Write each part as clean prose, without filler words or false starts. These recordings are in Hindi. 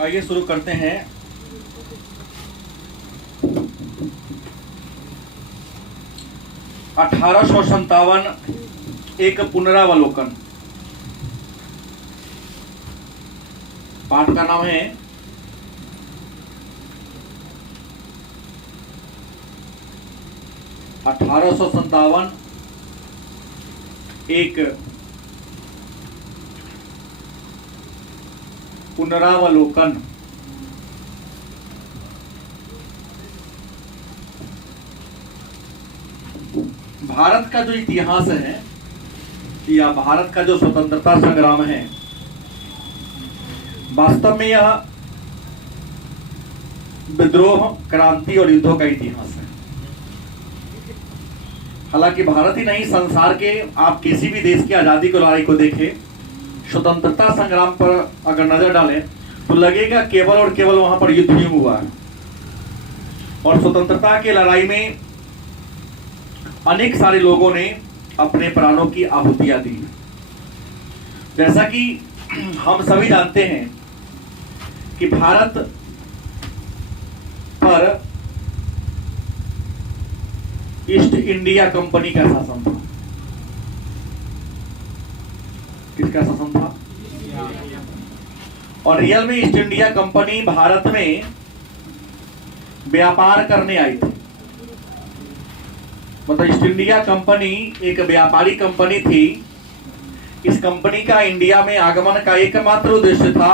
आइए शुरू करते हैं। ₹1857 एक पुनरावलोकन। पाठ का नाम है ₹1857 एक पुनरावलोकन। भारत का जो इतिहास है या भारत का जो स्वतंत्रता संग्राम है, वास्तव में यह विद्रोह, क्रांति और युद्धों का इतिहास है। हालांकि भारत ही नहीं, संसार के आप किसी भी देश की आजादी की लड़ाई को देखें, स्वतंत्रता संग्राम पर अगर नजर डालें तो लगेगा केवल और केवल वहां पर युद्ध ही हुआ है। और स्वतंत्रता की लड़ाई में अनेक सारे लोगों ने अपने प्राणों की आहुतियां दी। जैसा कि हम सभी जानते हैं कि भारत पर ईस्ट इंडिया कंपनी का शासन था। किसका शासन था? और रियल में ईस्ट इंडिया कंपनी भारत में व्यापार करने आई थी। मतलब ईस्ट इंडिया कंपनी एक व्यापारी कंपनी थी। इस कंपनी का इंडिया में आगमन का एकमात्र उद्देश्य था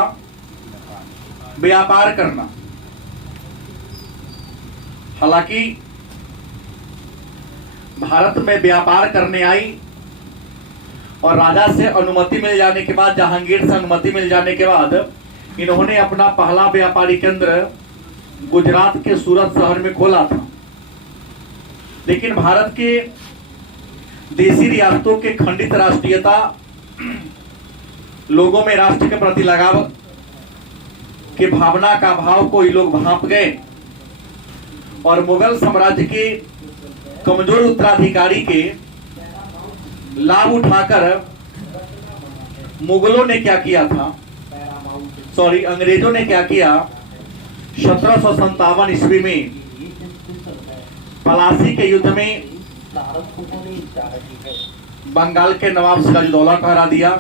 व्यापार करना। हालांकि भारत में व्यापार करने आई और राजा से अनुमति मिल जाने के बाद, जहांगीर से अनुमति मिल जाने के बाद, इन्होंने अपना पहला व्यापारिक केंद्र गुजरात के सूरत शहर में खोला था। लेकिन भारत के देशी रियासतों के खंडित राष्ट्रीयता, लोगों में राष्ट्र के प्रति लगाव के भावना का भाव को ये लोग भांप गए और मुगल साम्राज्य के कमजोर उत्तराधिकारी के लाभ उठाकर मुगलों ने क्या किया था, अंग्रेजों ने क्या किया, 1757 ईस्वी में पलासी के युद्ध में बंगाल के नवाब सिराजुद्दौला को हरा दिया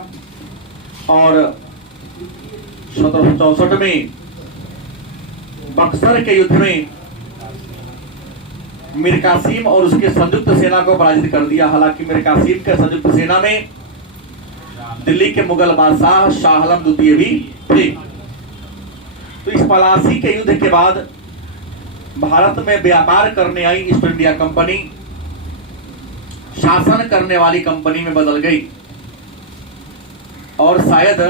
और 1764 में बक्सर के युद्ध में मीर कासिम और उसके संयुक्त सेना को पराजित कर दिया। हालांकि मीर कासिम के संयुक्त सेना में दिल्ली के मुगल बादशाह शाह आलम द्वितीय भी थे। तो इस पलासी के युद्ध के बाद भारत में व्यापार करने आई ईस्ट इंडिया कंपनी शासन करने वाली कंपनी में बदल गई। और शायद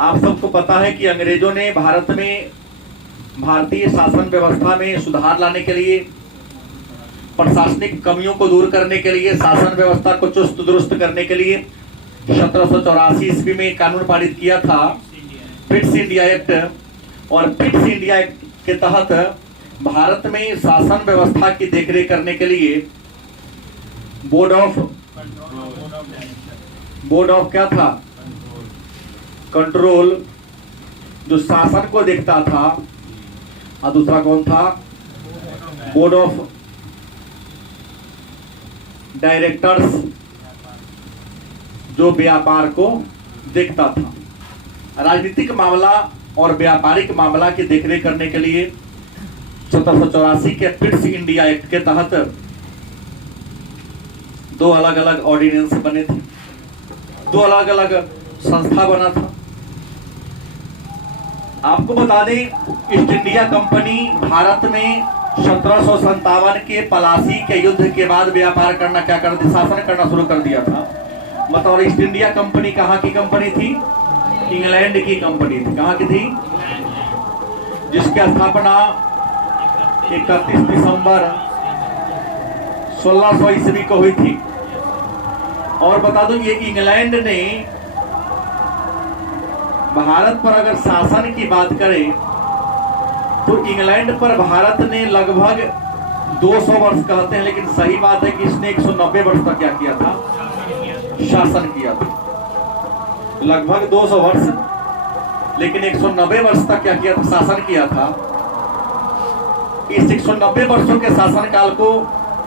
आप सबको पता है कि अंग्रेजों ने भारत में भारतीय शासन व्यवस्था में सुधार लाने के लिए, प्रशासनिक कमियों को दूर करने के लिए, शासन व्यवस्था को चुस्त दुरुस्त करने के लिए 1784 ईस्वी में कानून पारित किया था, पिट्स इंडिया एक्ट। और पिट्स इंडिया एक्ट के तहत भारत में शासन व्यवस्था की देखरेख करने के लिए बोर्ड ऑफ क्या था? कंट्रोल, जो शासन को देखता था। और दूसरा कौन था? बोर्ड ऑफ डायरेक्टर्स, जो व्यापार को देखता था। राजनीतिक मामला और व्यापारिक मामला की देखरेख करने के लिए 1784 के पिट्स इंडिया एक्ट के तहत दो अलग अलग ऑर्डिनेंस बने थे, दो अलग अलग संस्था बना था। आपको बता दें, ईस्ट इंडिया कंपनी भारत में 1757 के पलासी के युद्ध के बाद व्यापार करना क्या कर दिया, शासन करना शुरू कर दिया था। मतलब ईस्ट इंडिया कंपनी कहाँ की कंपनी थी? इंग्लैंड की कंपनी थी। कहाँ की थी? जिसकी स्थापना 31 दिसंबर 1600 ईस्वी को हुई थी। और बता दूं, ये इंग्लैंड ने भारत पर अगर शासन की बात करें तो इंग्लैंड पर भारत ने लगभग 200 वर्ष कहते हैं, लेकिन सही बात है कि इसने 190 वर्ष तक क्या किया था? शासन किया था। लगभग 200 वर्ष लेकिन 190 वर्ष तक क्या किया था, शासन किया था। इस 190 वर्षों के शासनकाल को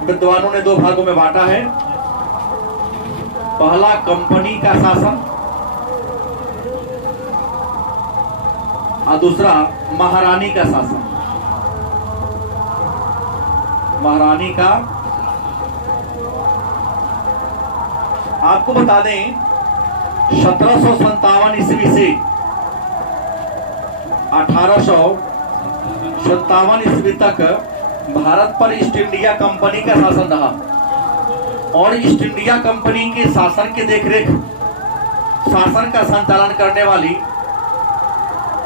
विद्वानों ने दो भागों में बांटा है। पहला कंपनी का शासन और दूसरा महारानी का शासन। महारानी का, आपको बता दें 1757 ईस्वी से 1857 ईस्वी तक भारत पर ईस्ट इंडिया कंपनी का शासन रहा और ईस्ट इंडिया कंपनी के शासन के देखरेख, शासन का संचालन करने वाली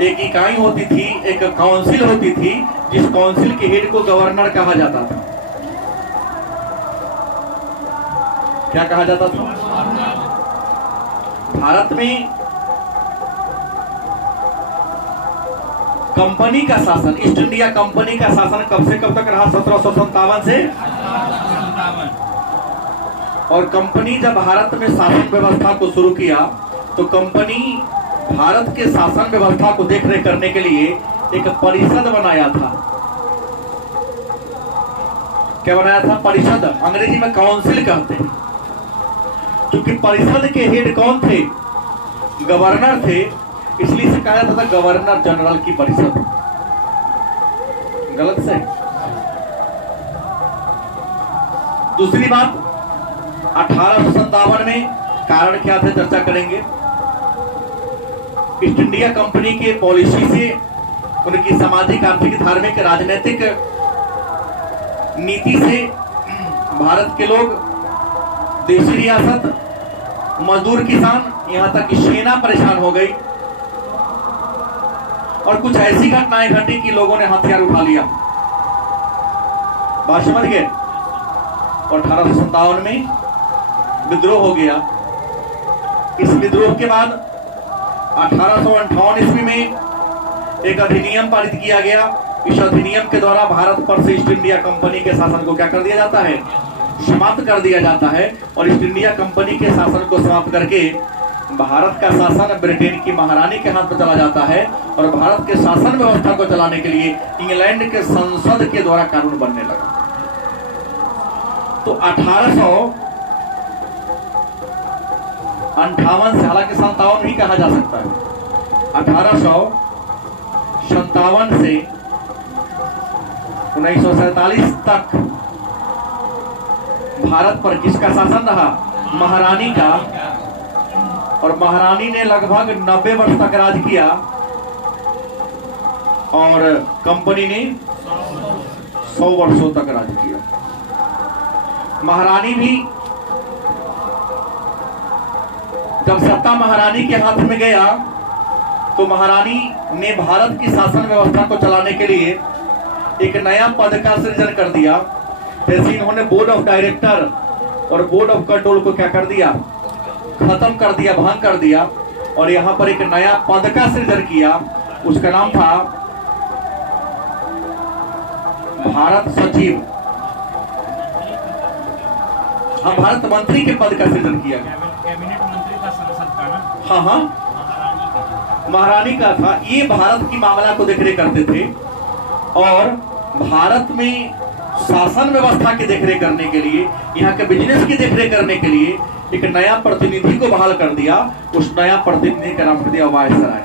एक इकाई होती थी, एक काउंसिल होती थी, जिस काउंसिल के हेड को गवर्नर कहा जाता था। क्या कहा जाता था? भारत में कंपनी का शासन, ईस्ट इंडिया कंपनी का शासन कब से कब तक रहा? 1757 से। और कंपनी जब भारत में शासन व्यवस्था को शुरू किया तो कंपनी भारत के शासन व्यवस्था को देखरेख करने के लिए एक परिषद बनाया था। क्या बनाया था? परिषद, अंग्रेजी में काउंसिल कहते हैं। क्योंकि परिषद के हेड कौन थे? गवर्नर थे, इसलिए से कहा जाता था गवर्नर जनरल की परिषद। गलत से। दूसरी बात, 1857 में कारण क्या थे चर्चा करेंगे। ईस्ट इंडिया कंपनी के पॉलिसी से, उनकी सामाजिक, आर्थिक, धार्मिक, राजनीतिक नीति से भारत के लोग, देशी रियासत, मजदूर, किसान, यहां तक कि सेना परेशान हो गई और कुछ ऐसी घटनाएं घटी कि लोगों ने हथियार उठा लिया। बात समझ गए? और 1857 में विद्रोह हो गया। इस विद्रोह के बाद 1858 ईस्वी में एक अधिनियम पारित किया गया। इस अधिनियम के द्वारा भारत पर से ईस्ट इंडिया कंपनी के शासन को क्या कर दिया जाता है? समाप्त कर दिया जाता है। और ईस्ट इंडिया कंपनी के शासन को समाप्त करके भारत का शासन ब्रिटेन की महारानी के हाथ में चला जाता है और भारत के शासन व्यवस्था को चलाने के लिए इंग्लैंड के संसद के द्वारा कानून बनने लगा। तो 1858 से, हालांकि 57 ही कहा जा सकता है, 1857 से 1947 तक भारत पर किसका शासन रहा? महारानी का। और महारानी ने लगभग 90 वर्ष तक राज किया और कंपनी ने 100 वर्षों तक राज किया। महारानी भी जब सत्ता महारानी के हाथ में गया तो महारानी ने भारत की शासन व्यवस्था को चलाने के लिए एक नया पद का सृजन कर दिया। जैसे इन्होंने बोर्ड ऑफ डायरेक्टर और बोर्ड ऑफ कंट्रोल को क्या कर दिया? खत्म कर दिया, भंग कर दिया और यहां पर एक नया पद का सृजन किया। उसका नाम था भारत सचिव। हाँ, भारत मंत्री के पद का सृजन किया गया। कैबिनेट मंत्री का संसद का ना? हाँ, महारानी का था। ये भारत की मामला को देखरेख करते थे और भारत में शासन व्यवस्था की देखरेख करने के लिए, यहाँ के बिजनेस की देखरेख करने के लिए एक नया प्रतिनिधि को बहाल कर दिया। उस नया प्रतिनिधि का नाम दिया वायसराय।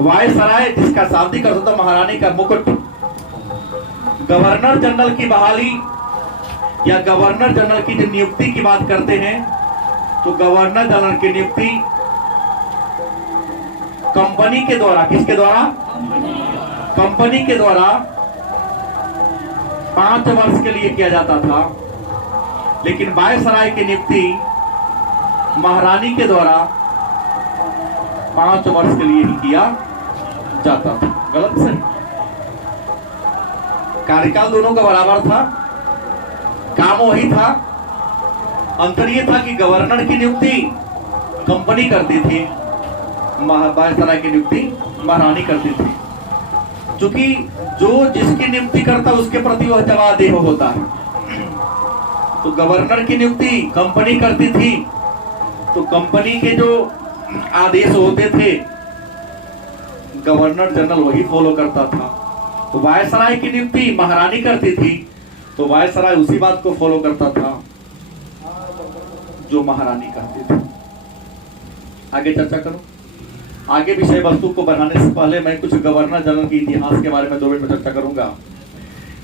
वायसराय, जिसका शाब्दिक अर्थ होता महारानी का मुकुट। गवर्नर जनरल की बहाली या गवर्नर जनरल की जो नियुक्ति की बात करते हैं तो गवर्नर जनरल की नियुक्ति कंपनी के द्वारा, किसके द्वारा? कंपनी के द्वारा 5 वर्ष के लिए किया जाता था। लेकिन वायसराय की नियुक्ति महारानी के द्वारा 5 वर्ष के लिए ही किया जाता था। गलत से? कार्यकाल दोनों का बराबर था, काम वही था। अंतर यह था कि गवर्नर की नियुक्ति कंपनी करती थी, वायसराय की नियुक्ति महारानी करती थी। क्योंकि जो जिसकी नियुक्ति करता उसके प्रति वह जवाबदेह होता है। तो गवर्नर की नियुक्ति कंपनी करती थी तो कंपनी के जो आदेश होते थे गवर्नर जनरल वही फॉलो करता था। तो वायसराय की नियुक्ति महारानी करती थी, तो वायसराय उसी बात को फॉलो करता था जो महारानी करती थी। आगे चर्चा करो। आगे विषय वस्तु को बढ़ाने से पहले मैं कुछ गवर्नर जनरल के इतिहास के बारे में 2 मिनट में चर्चा करूंगा।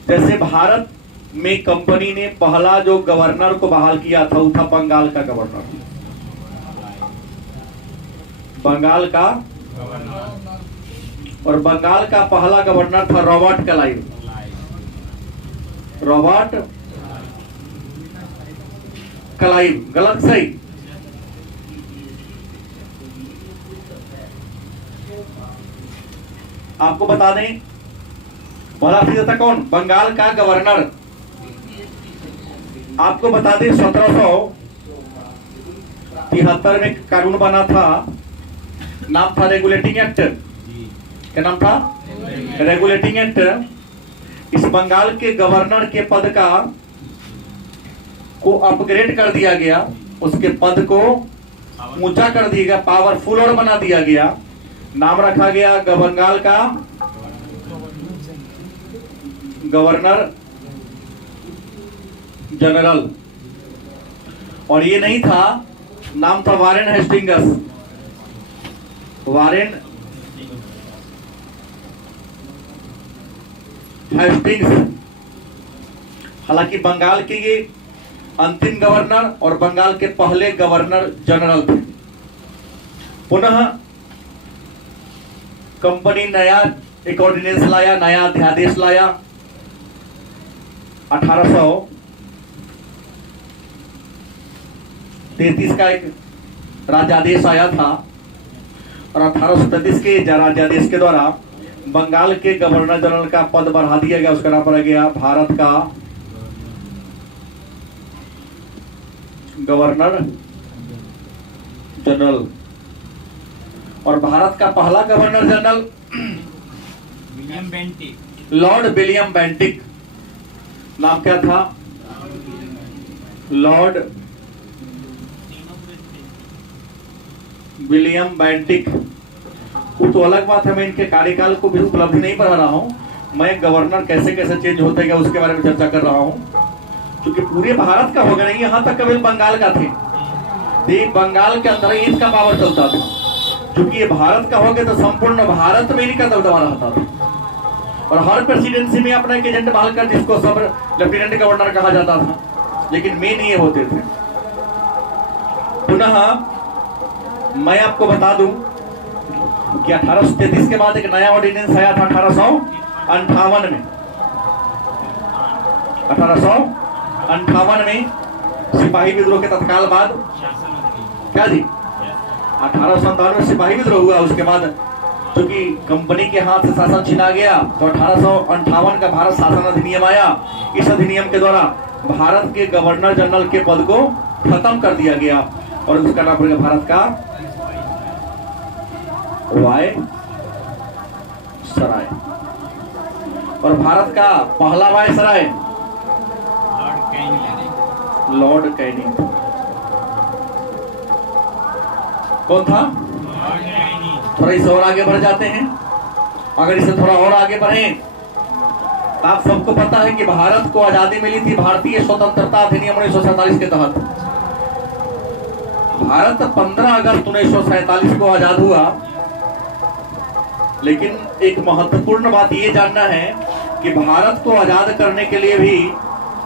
जैसे भारत में कंपनी ने पहला जो गवर्नर को बहाल किया था वो था बंगाल का गवर्नर। बंगाल का, और बंगाल का पहला गवर्नर था रॉबर्ट क्लाइव। रॉबर्ट क्लाइव, गलत सही? आपको बता दें पहला सीधा था कौन? बंगाल का गवर्नर। आपको बता दें 1773 में कानून बना था, नाम था रेगुलेटिंग एक्ट। क्या नाम था? Regulating act. इस बंगाल के गवर्नर के पद का को अपग्रेड कर दिया गया, उसके पद को ऊंचा कर दिया गया, पावरफुल और बना दिया गया। नाम रखा गया बंगाल का गवर्नर जनरल। और ये नहीं था, नाम था वारेन हेस्टिंग्स। Warren Hastings. हालांकि बंगाल के ये अंतिम गवर्नर और बंगाल के पहले गवर्नर जनरल थे। पुनः कंपनी नया एक ऑर्डिनेंस लाया, नया अध्यादेश लाया 1833 का एक राज्यादेश आया था। और 1833 के राज्यादेश के द्वारा बंगाल के गवर्नर जनरल का पद बढ़ा दिया गया, उसका नाम पड़ गया भारत का गवर्नर जनरल। और भारत का पहला governor general William Bentinck, Lord William Bentinck. नाम क्या था? Lord William Bentinck. वो तो अलग बात है, मैं इनके कार्यकाल को भी उपलब्धि नहीं पढ़ा रहा हूं। मैं गवर्नर कैसे कैसे चेंज होते गए उसके बारे में चर्चा कर रहा हूं, क्योंकि पूरे भारत का हो गया नहीं, यहां तक केवल बंगाल का थे। बंगाल के अंदर ही इसका पावर चलता था, क्योंकि ये भारत का हो गया तो संपूर्ण भारत में इनका दबदबा रहता था। और हर प्रेसिडेंसी में अपना एक एजेंट बहाल कर, जिसको सब लेफ्टिनेंट गवर्नर कहा जाता था, लेकिन मेन ये होते थे। पुनः मैं आपको बता दूं कि 1833 के बाद एक नया ऑर्डिनेंस आया था 1858 में। 1858 में सिपाही विद्रोह के तत्काल बाद, क्या जी, 1857 में सिपाही विद्रोह हुआ। उसके बाद क्योंकि कंपनी के हाथ से शासन छिना गया, तो 1858 का भारत शासन अधिनियम आया। इस अधिनियम के द्वारा भारत के गवर्नर जनरल के पद को खत्म कर दिया गया और उसका नाम पड़ेगा भारत का वायसराय। और भारत का पहला वायसराय लॉर्ड कैनिंग। कौन था? थोड़ा इसे और आगे बढ़ जाते हैं। अगर इसे थोड़ा और आगे बढ़े तो आप सबको पता है कि भारत को आजादी मिली थी भारतीय स्वतंत्रता अधिनियम 1947 के तहत। भारत 15 अगस्त 1947 को आजाद हुआ। लेकिन एक महत्वपूर्ण बात ये जानना है कि भारत को आजाद करने के लिए भी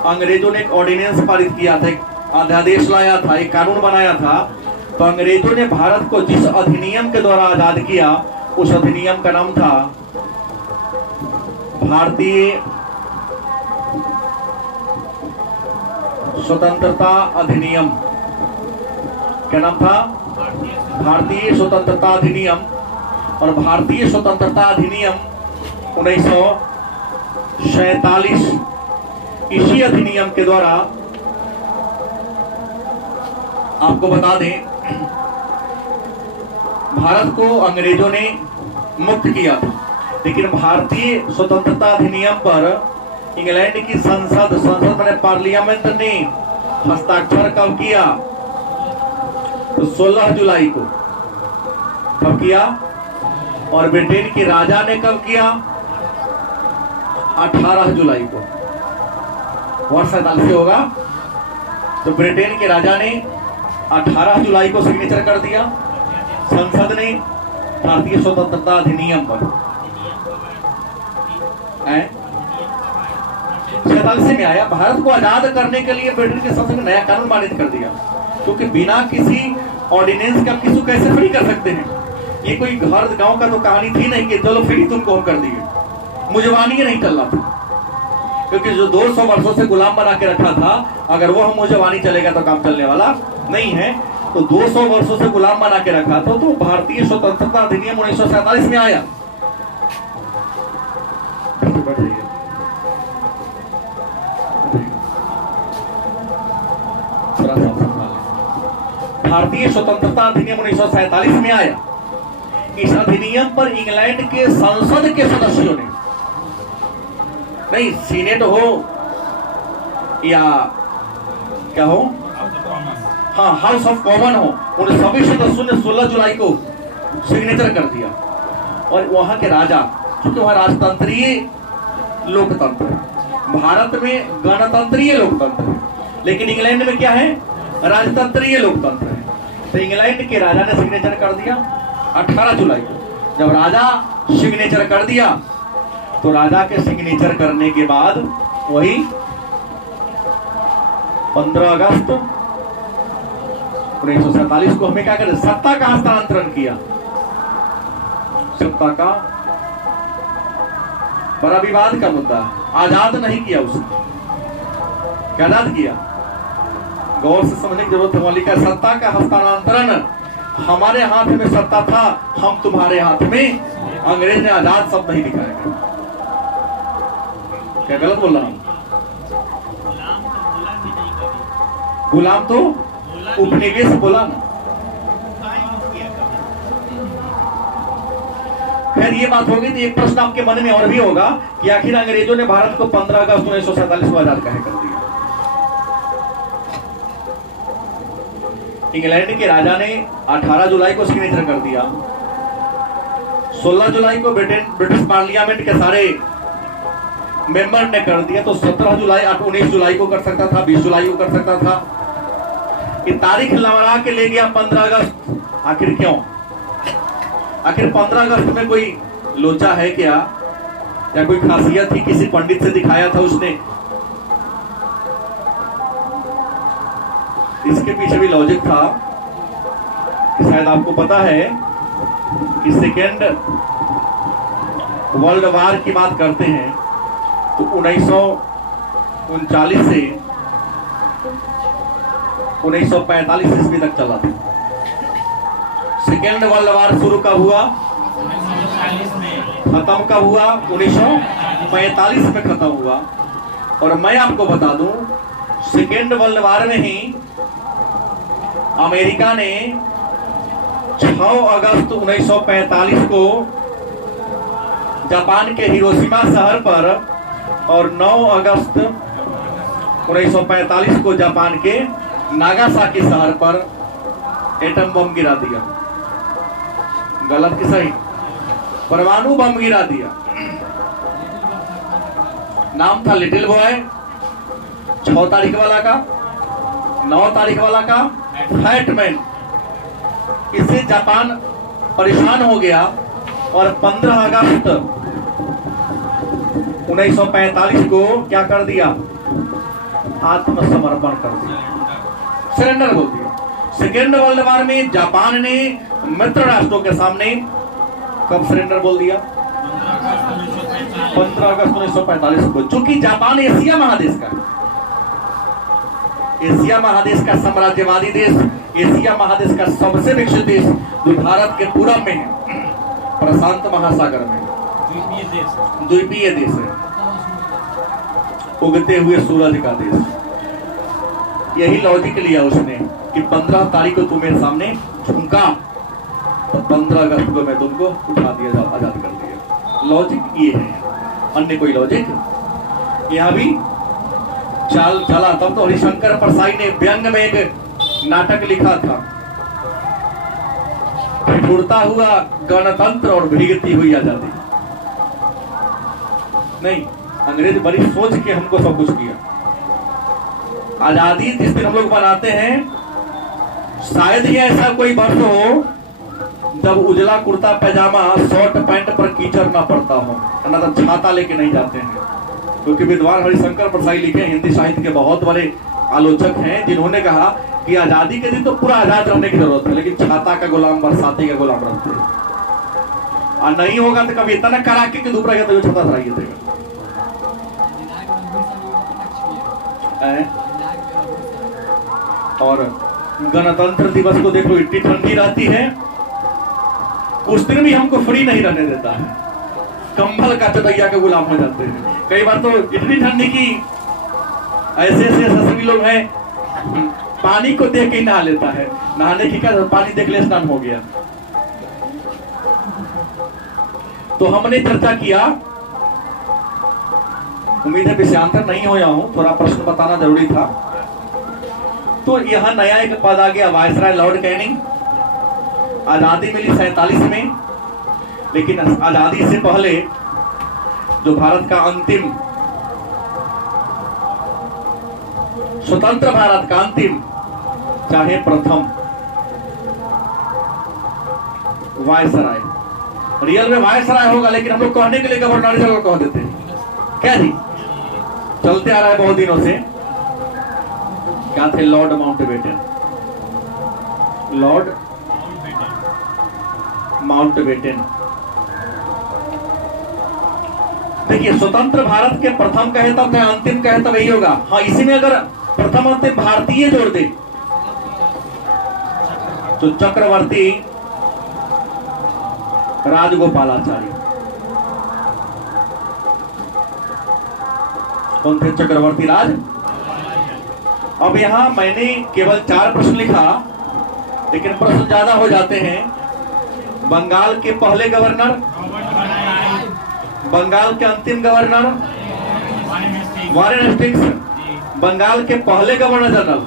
अंग्रेजों ने एक ऑर्डिनेंस पारित किया था, एक अध्यादेश लाया था, एक कानून बनाया था। तो अंग्रेजों ने भारत को जिस अधिनियम के द्वारा आजाद किया, उस अधिनियम का नाम था भारतीय स्वतंत्रता अधिनियम। क्या नाम था? भारतीय स्वतंत्रता अधिनियम। और भारतीय स्वतंत्रता अधिनियम 1947 इसी अधिनियम के द्वारा, आपको बता दें, भारत को अंग्रेजों ने मुक्त किया था। लेकिन भारतीय स्वतंत्रता अधिनियम पर इंग्लैंड की संसद में पार्लियामेंट ने हस्ताक्षर कब किया? तो 16 जुलाई को कब किया, और ब्रिटेन के राजा ने कब किया, 18 जुलाई को। वर्ष 47 होगा। तो ब्रिटेन के राजा ने 18 जुलाई को सिग्नेचर कर दिया। संसद ने भारतीय स्वतंत्रता अधिनियम पर 47 में आया। भारत को आजाद करने के लिए ब्रिटेन के संसद ने नया कानून पारित कर दिया, क्योंकि बिना किसी ऑर्डिनेंस का किसी कैसे फ्री कर सकते हैं। ये कोई घर गांव का तो कहानी थी नहीं कि चलो फ्री तुमको हम कर दिए। मुजवानी नहीं चल रहा था, क्योंकि जो 200 वर्षों से गुलाम बना के रखा था, अगर वो हम मुजवानी चलेगा तो काम चलने वाला नहीं है। तो 200 वर्षों से गुलाम बना के रखा था, तो भारतीय स्वतंत्रता अधिनियम 1947 में आया। भारतीय स्वतंत्रता अधिनियम 1947 में आया। इस अधिनियम पर इंग्लैंड के संसद के सदस्यों ने, नहीं सीनेट हो या क्या हो, हाँ हाउस ऑफ कॉमन हो, उन सभी सदस्यों ने 16 जुलाई को सिग्नेचर कर दिया। और वहां के राजा, क्योंकि वहां राजतंत्रीय लोकतंत्र है, भारत में गणतंत्रीय लोकतंत्र है, लेकिन इंग्लैंड में क्या है, राजतंत्रीय लोकतंत्र है। तो इंग्लैंड के राजा ने सिग्नेचर कर दिया 18 जुलाई को। जब राजा सिग्नेचर कर दिया, तो राजा के सिग्नेचर करने के बाद वही 15 अगस्त 1947 को हमें क्या करें, सत्ता का हस्तांतरण किया। सत्ता का बड़ा विवाद का मुद्दा है। आजाद नहीं किया उसने, क्या आजाद किया, गौर से समझने की जरूरत है। मलिका सत्ता का हस्तांतरण, हमारे हाथ में सत्ता था, हम तुम्हारे हाथ में। अंग्रेज ने आजाद शब्द नहीं लिखा है। क्या गलत बोल रहा हूं? गुलाम तो उपनिवेश बोला ना। खैर ये बात होगी। तो एक प्रश्न आपके मन में और भी होगा कि आखिर अंग्रेजों ने भारत को 15 अगस्त 1947 को आजाद काहे कर दिया। इंग्लैंड के राजा ने 18 जुलाई को सिग्नेचर कर दिया। 16 जुलाई को ब्रिटिश पार्लियामेंट के सारे मेंबर ने कर दिया। तो 17 जुलाई 19 जुलाई को कर सकता था, 20 जुलाई को कर सकता था। ये तारीख लड़ा के ले गया 15 अगस्त। आखिर क्यों? आखिर 15 अगस्त में कोई लोचा है क्या, या कोई खासियत थी, किसी पंडित से दिखाया था उसने? इसके पीछे भी लॉजिक था कि शायद आपको पता है कि सेकेंड वर्ल्ड वार की बात करते हैं तो 1939 से 1945 ईस्वी तक चला था। सेकेंड वर्ल्ड वार शुरू कब हुआ, खत्म कब हुआ, 1945 में खत्म हुआ। और मैं आपको बता दूं, सेकेंड वर्ल्ड वार में ही अमेरिका ने 6 अगस्त 1945 को जापान के हिरोशिमा शहर पर और 9 अगस्त 1945 को जापान के नागासाकी शहर पर एटम बम गिरा दिया। गलत कि सही? परमाणु बम गिरा दिया। नाम था लिटिल बॉय, 6 तारीख वाला का, 9 तारीख वाला का फैटमैन। इससे जापान परेशान हो गया और 15 अगस्त 1945 को क्या कर दिया, आत्मसमर्पण कर दिया, सरेंडर बोल दिया। सेकेंड वर्ल्ड वार में जापान ने मित्र राष्ट्रों के सामने कब सरेंडर बोल दिया, 15 अगस्त 1945 को। चूंकि जापान एशिया महादेश का, एशिया महादेश का साम्राज्यवादी देश, एशिया महादेश का सबसे विकसित देश जो भारत के पूरब में है, प्रशांत महासागर में, द्वीपीय देश है, उगते हुए सूरज का देश। यही लॉजिक लिया उसने कि 15 तारीख को तुम मेरे सामने झुमका तो 15 अगस्त को मैं तुमको उठा दिया, आजाद कर दिया। लॉजिक ये है, अन्य कोई लॉजिक यहां भी चाल चला। तब तो हरिशंकर परसाई ने व्यंग में एक नाटक लिखा था ठिठुरता हुआ गणतंत्र और भीगती हुई आजादी। नहीं, अंग्रेज बड़ी सोच के हमको सब कुछ किया। आजादी जिस दिन हम लोग मनाते हैं, शायद ही ऐसा कोई वर्ष हो जब उजला कुर्ता पैजामा शॉर्ट पैंट पर कीचड़ ना पड़ता हो, ना तो छाता लेके नहीं जाते हैं। क्योंकि विद्वान हरिशंकर प्रसाई लिखे, हिंदी साहित्य के बहुत बड़े आलोचक हैं, जिन्होंने कहा कि आजादी के दिन तो पूरा आजाद रहने की जरूरत है, लेकिन छाता का गुलाम बरसाती का गुलाम रहते हैं। और नहीं होगा तो कभी इतना कड़ाके की धूप रहेगा तो छाता सराइए देगा। और गणतंत्र दिवस को देखो, इतनी ठंडी रहती है, उस दिन भी हमको फ्री नहीं रहने देता है, कंबल का चटैया के गुलाम हो जाते हैं। कई बार तो इतनी ठंडी की ऐसे ऐसे सभी लोग हैं, पानी को देख के ही नहा लेता है, नहाने की क्या पानी देख ले स्नान हो गया। तो हमने चर्चा किया, उम्मीद है विषयांतर नहीं होया हूं, थोड़ा प्रश्न बताना जरूरी था। तो यहां नया एक पद आ गया, वायसराय लॉर्ड कैनिंग। आजादी मिली 47 में, लेकिन आजादी से पहले जो भारत का अंतिम स्वतंत्र भारत का अंतिम चाहे प्रथम वायसराय, रियल में वायसराय होगा, लेकिन हम लोग कहने के लिए गवर्नर जनरल कह देते हैं। क्या जी चलते आ रहा है बहुत दिनों से। क्या थे? Lord Mountbatten. Lord Mountbatten. देखिए, स्वतंत्र भारत के प्रथम कहे तब या अंतिम कहे तब यही होगा। हाँ, इसी में अगर प्रथम अंतिम भारतीय जोड़ दे तो चक्रवर्ती राजगोपालाचारी। कौन थे? चक्रवर्ती राज। अब यहां मैंने केवल 4 प्रश्न लिखा, लेकिन प्रश्न ज्यादा हो जाते हैं। बंगाल के पहले गवर्नर, बंगाल के अंतिम गवर्नर वारेन हेस्टिंग्स, बंगाल के पहले गवर्नर जनरल,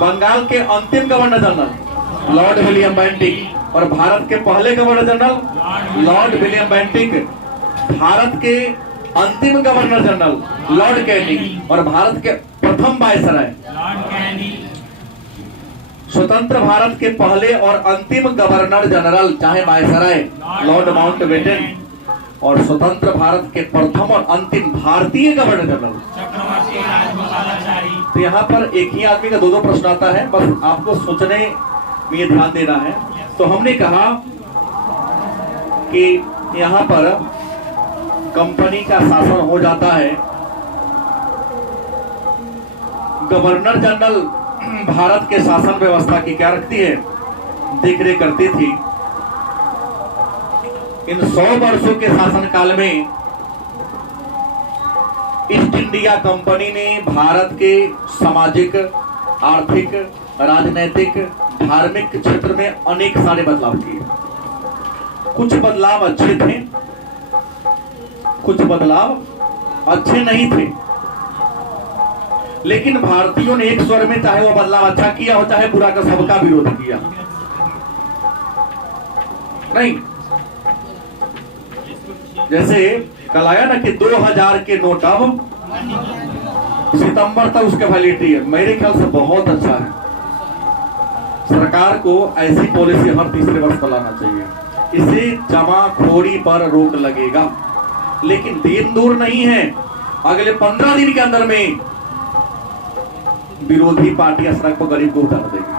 बंगाल के अंतिम governor general Lord William Bentinck, और भारत के पहले governor general Lord William Bentinck, Bharat के अंतिम गवर्नर जनरल लॉर्ड कैनिंग, और भारत के प्रथम वायसराय स्वतंत्र भारत के पहले और अंतिम गवर्नर जनरल चाहे वायसराय लॉर्ड माउंटबेटन, और स्वतंत्र भारत के प्रथम और अंतिम भारतीय गवर्नर जनरल चक्रवर्ती राजगोपालाचारी। तो यहाँ पर एक ही आदमी का 2-2 प्रश्न आता है, बस आपको सोचने में ध्यान देना है। तो हमने कहा कि यहाँ पर कंपनी का शासन हो जाता है, गवर्नर जनरल भारत के शासन व्यवस्था की क्या रखती है? देखरेख करती थी। इन 100 वर्षों के शासनकाल में ईस्ट इंडिया कंपनी ने भारत के सामाजिक, आर्थिक, राजनैतिक, धार्मिक क्षेत्र में अनेक सारे बदलाव किए। कुछ बदलाव अच्छे थे, कुछ बदलाव अच्छे नहीं थे, लेकिन भारतीयों ने एक स्वर में, चाहे वो बदलाव अच्छा किया हो चाहे बुरा, का सबका विरोध किया। नहीं, जैसे कल आया ना कि 2000 के नोट अब सितंबर तक उसके वैलिडिटी है, मेरे ख्याल से बहुत अच्छा है। सरकार को ऐसी पॉलिसी हर तीसरे वर्ष पर लाना चाहिए, इससे जमाखोरी पर रोक लगेगा। लेकिन दिन दूर नहीं है, अगले 15 दिन के अंदर में विरोधी पार्टियां सड़क पर गरीब को उतार देगी।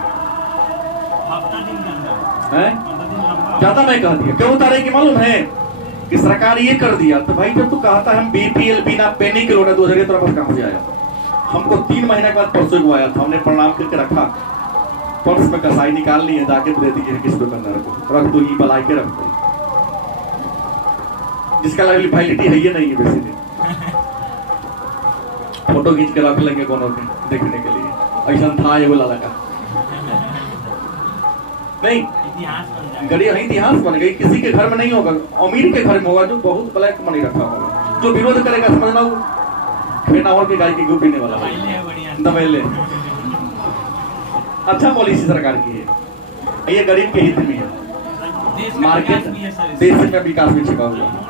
ज्यादा मैं कह दिया, क्यों उतारेगी मालूम है? कि सरकार ये कर दिया। तो भाई जब तू कहता है हम बीपीएल बिना पेनी के लोड 2000 तेरा पास कहां से आया? हमको 3 महीने के बाद परसों को आया था, हमने प्रणाम करके रखा, पर्स में कसाई निकाल ली है, जाके दे दीजिए किस दुकानदार को, रख दो, ये बला के रख दो, जिसका वैलिडिटी है ये नहीं है। वैसे दिन फोटो खींच के रख लेंगे कोनो के देखने के लिए, ऐसा था ये बोला लगा नहीं। गरीब इतिहास बन गई, किसी के घर में नहीं होगा, अमीर के घर में होगा जो बहुत ब्लैक मनी रखा होगा, जो विरोध करेगा समझना वो खेना और के गाय की दूध पीने वाला दमेले। अच्छा पॉलिसी सरकार की है। ये गरीब के हित में है। देश का मार्केट विकास भी है सर देश में विकास भी छिपा हुआ है।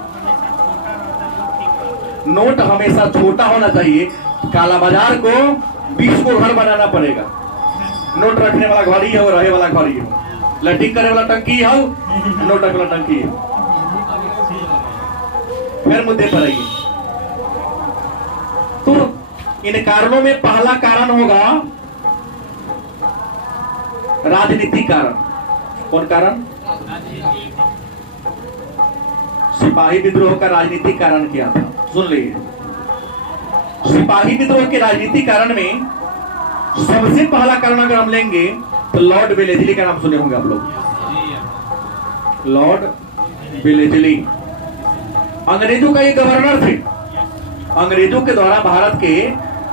नोट हमेशा छोटा होना चाहिए। काला बाजार को 20 को घर बनाना पड़ेगा। नोट रखने वाला घर ही हो, रहे वाला घर ही हो, लैट्रिन करे वाला टंकी हो, नोट रखने वाला टंकी हो। फिर मुद्दे पर आइए। तो इन कारणों में पहला कारण होगा राजनीतिक कारण। कौन कारण? सिपाही विद्रोह का राजनीतिक कारण क्या था? सुन लीजिए। सिपाही विद्रोह के राजनीतिक कारण में सबसे पहला कारण अगर हम लेंगे तो लॉर्ड वेलेस्ली का नाम सुने होंगे आप लोग। लॉर्ड वेलेस्ली अंग्रेजों का ये गवर्नर थे। अंग्रेजों के द्वारा भारत के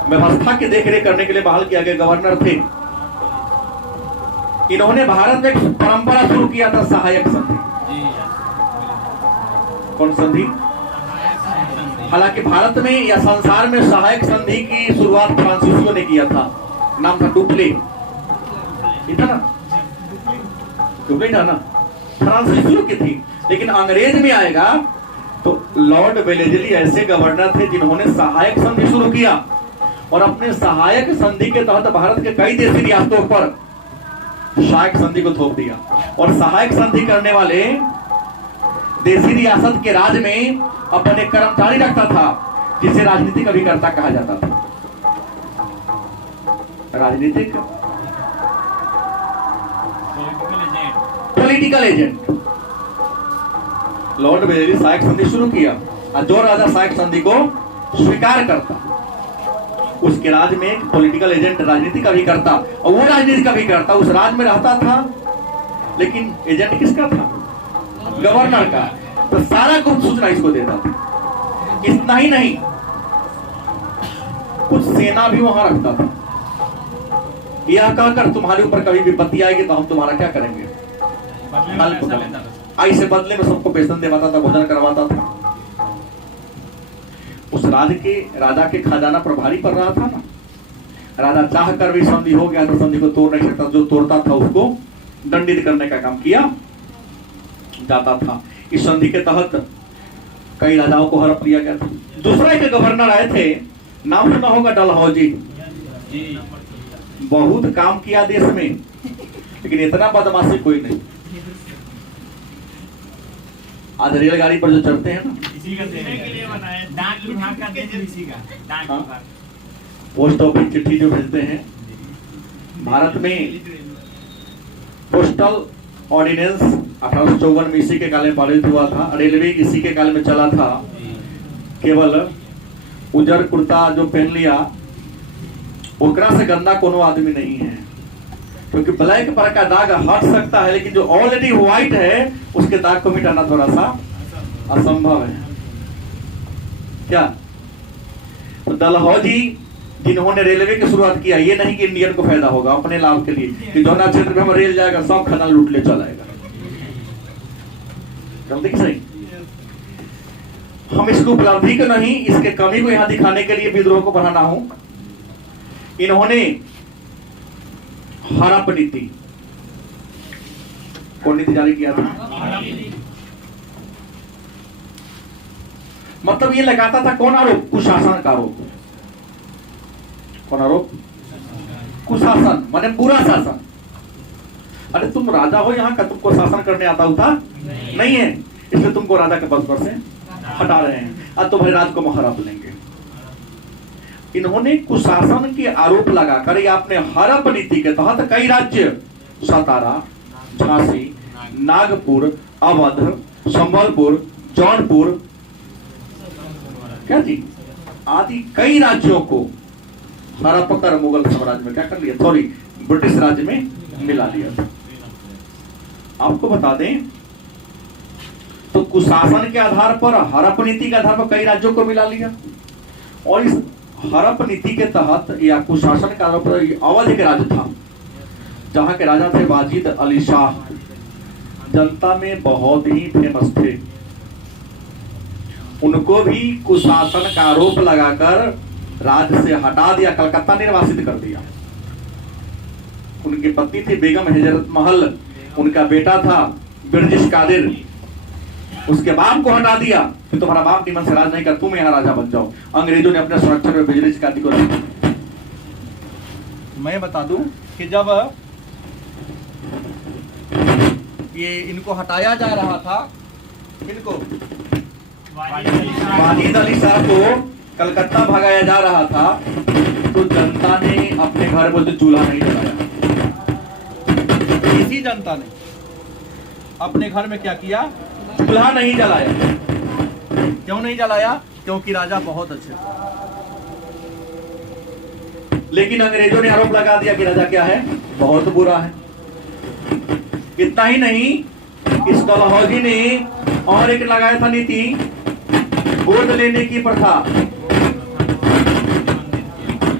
व्यवस्था की देखरेख करने के लिए बहाल किया गया गवर्नर थे। इन्होंने भारत में एक परंपरा शुरू किया था, सहायक संधि। कौन संधि? हालांकि भारत में या संसार में सहायक संधि की शुरुआत फ्रांसीसियों ने किया था। नाम था डुप्ले। था ना? डुप्ले था ना? फ्रांसीसियों की थी। लेकिन अंग्रेज में आएगा तो लॉर्ड वेलेस्ली ऐसे गवर्नर थे जिन्होंने सहायक संधि शुरू किया और अपने सहायक संधि के तहत भारत के कई देशी रियासतों पर सहायक संधि को थोप दिया। और सहायक संधि करने वाले देशी रियासत के राज में अपने कर्मचारी रखता था, जिसे राजनीतिक अभिकर्ता कहा जाता था। राजनीतिक पॉलिटिकल एजेंट। लॉर्ड वेलेस्ली सहायक संधि शुरू किया और जो राजा सहायक संधि को स्वीकार करता उसके राज में एक पॉलिटिकल एजेंट, राजनीतिक अभिकर्ता, और वो राजनीतिक अभिकर्ता उस राज में रहता था। लेकिन एजेंट किसका था? गवर्नर का। तो सारा गुप्त सूचना इसको देता था। इतना ही नहीं, कुछ सेना भी वहां रखता था। यह कहकर तुम्हारे ऊपर कभी विपत्ति आएगी तो हम तुम्हारा क्या करेंगे? आई से बदले में सबको वेतन दिलवाता था, भोजन करवाता था। उस राजा के खजाना प्रभारी पर रहा था ना। राजा चाह कर भी संधि हो गया तो संधि को तोड़ नहीं सकता। जो तोड़ता था उसको दंडित करने का काम किया जाता था। इस संधि के तहत कई राजाओं को हड़प लिया गया था। दूसरा एक गवर्नर आए थे, नाम सुना होगा, डलहौजी। बहुत काम किया देश में, लेकिन इतना बदमाशी कोई नहीं। आज रेलगाड़ी पर जो चढ़ते हैं ना, इसी का देने के लिए बनाया। डाक विभाग का देश इसी का, डाक विभाग। पोस्ट ऑफिस चिट्ठी जो भेजते हैं, भारत में पोस्टल ऑर्डिनेंस 1854 में इसी के काल में पारित हुआ था। रेलवे इसी के काल में चला था। केवल उजर कुर्ता जो पहन लिया ओकरा से गंदा कोनो आदमी नहीं है, क्योंकि ब्लैक पर का दाग हट सकता है, लेकिन जो ऑलरेडी व्हाइट है उसके दाग को मिटाना थोड़ा सा असंभव है। क्या? तो डलहौजी जिन्होंने रेलवे की शुरुआत किया, ये नहीं कि इंडियन को फायदा होगा, अपने लाभ के लिए कि दोना क्षेत्र में हम रेल जाएगा सब खदान लूट ले चल आएगा। सही, हम इसको उपलब्धि को नहीं, इसके कमी को यहां दिखाने के लिए विद्रोह को बढ़ाना हूं। इन्होंने हड़प नीति, कौन नीति जारी किया था? मतलब ये लगाता था कौन आरोप? कुशासन का आरोप। कौन आरोप? कुशासन, माने बुरा शासन। अरे तुम राजा हो यहाँ का, तुमको शासन करने आता था नहीं है, इसलिए तुमको राजा के पद पर से हटा रहे हैं, अब तो भाई राज को हड़प लेंगे। इन्होंने कुशासन के आरोप लगाकर या अपने हड़प नीति के तहत कई राज्य, सतारा, झांसी, नागपुर, अवध, संबलपुर, जौनपुर, क्या जी, आदि कई राज्यों को हड़प कर मुगल साम्राज्य में क्या कर लिया, सॉरी ब्रिटिश राज्य में मिला लिया था। आपको बता दें तो कुशासन के आधार पर, हड़प नीति के आधार पर कई राज्यों को मिला लिया। और इस हड़प नीति के तहत या कुशासन के आधार पर अवध के राज्य था, जहां के राजा थे वाजिद अली शाह, जनता में बहुत ही फेमस थे। उनको भी कुशासन का आरोप लगाकर राज्य से हटा दिया, कलकत्ता निर्वासित कर दिया। उनकी पत्नी थी बेगम हजरत महल, उनका बेटा था बिरजिश कादिर, उसके बाप को हटा दिया कि तुम्हारा बाप निमन से राज नहीं कर, तुम यहाँ राजा बन जाओ। अंग्रेजों ने अपने संरक्षण में बिरजिश कादिर को रखा। मैं बता दूं कि जब ये इनको हटाया जा रहा था, इनको वाजिद अली शाह को कलकत्ता भगाया जा रहा था, तो जनता ने अपने घर में चूल्हा नहीं जलाया। इसी जनता ने अपने घर में क्या किया, चूल्हा नहीं जलाया। क्यों नहीं जलाया? क्योंकि राजा बहुत अच्छे थे। लेकिन अंग्रेजों ने आरोप लगा दिया कि राजा क्या है, बहुत बुरा है। इतना ही नहीं, इस डलहौजी ने और एक लगाया था नीति, गोद लेने की प्रथा।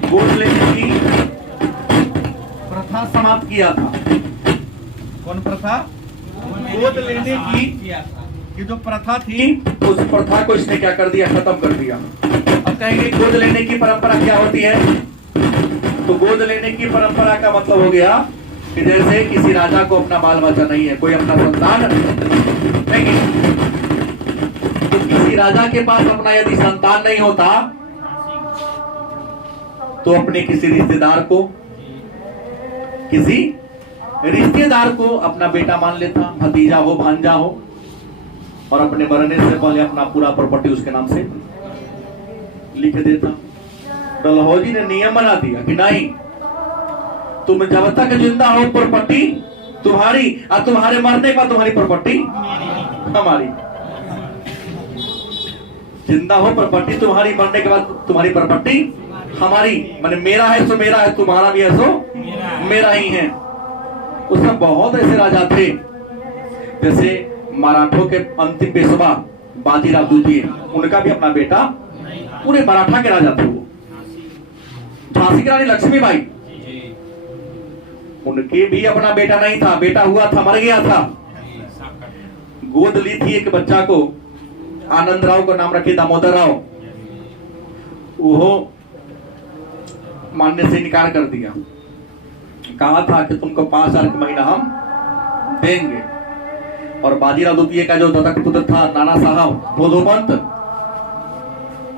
गोद लेने की प्रथा समाप्त किया था। कौन प्रथा? गोद लेने की जो प्रथा थी, उस प्रथा को इसने क्या कर दिया, खत्म कर दिया। अब कहेंगे गोद लेने की परंपरा क्या होती है? तो गोद लेने की परंपरा का मतलब हो गया कि जैसे किसी राजा को अपना बाल बच्चा नहीं है, कोई अपना संतान नहीं, तो किसी राजा के पास अपना यदि संतान नहीं होता तो अपने किसी रिश्तेदार को अपना बेटा मान लेता, भतीजा हो, भांजा हो, और अपने मरने से पहले अपना पूरा प्रॉपर्टी उसके नाम से लिख देता। डलहौजी ने नियम बना दिया कि नहीं, तुम जब तक जिंदा हो प्रॉपर्टी तुम्हारी, और तुम्हारे मरने के बाद तुम्हारी प्रॉपर्टी हमारी। जिंदा हो प्रॉपर्टी तुम्हारी, मरने के बाद तुम्हारी प्रॉपर्टी हमारी। माने मेरा है सो मेरा है, तुम्हारा भी है सो मेरा ही है। उसमें बहुत ऐसे राजा थे, जैसे मराठों के अंतिम पेशवा बाजीराव द्वितीय, उनका भी अपना बेटा, पूरे मराठा के राजा थे वो। झांसी की रानी लक्ष्मीबाई, उनके भी अपना बेटा नहीं था, बेटा हुआ था, मर गया था। गोद ली थी एक बच्चा को, आनंद राव को नाम रखे, दामोदर राव, वो मानने से इनकार कर दिया। कहा था कि तुमको 5 साल का महीना हम देंगे। और बाजीराव द्वितीय का जो दत्तक पुत्र था नाना साहब बोधोपंत,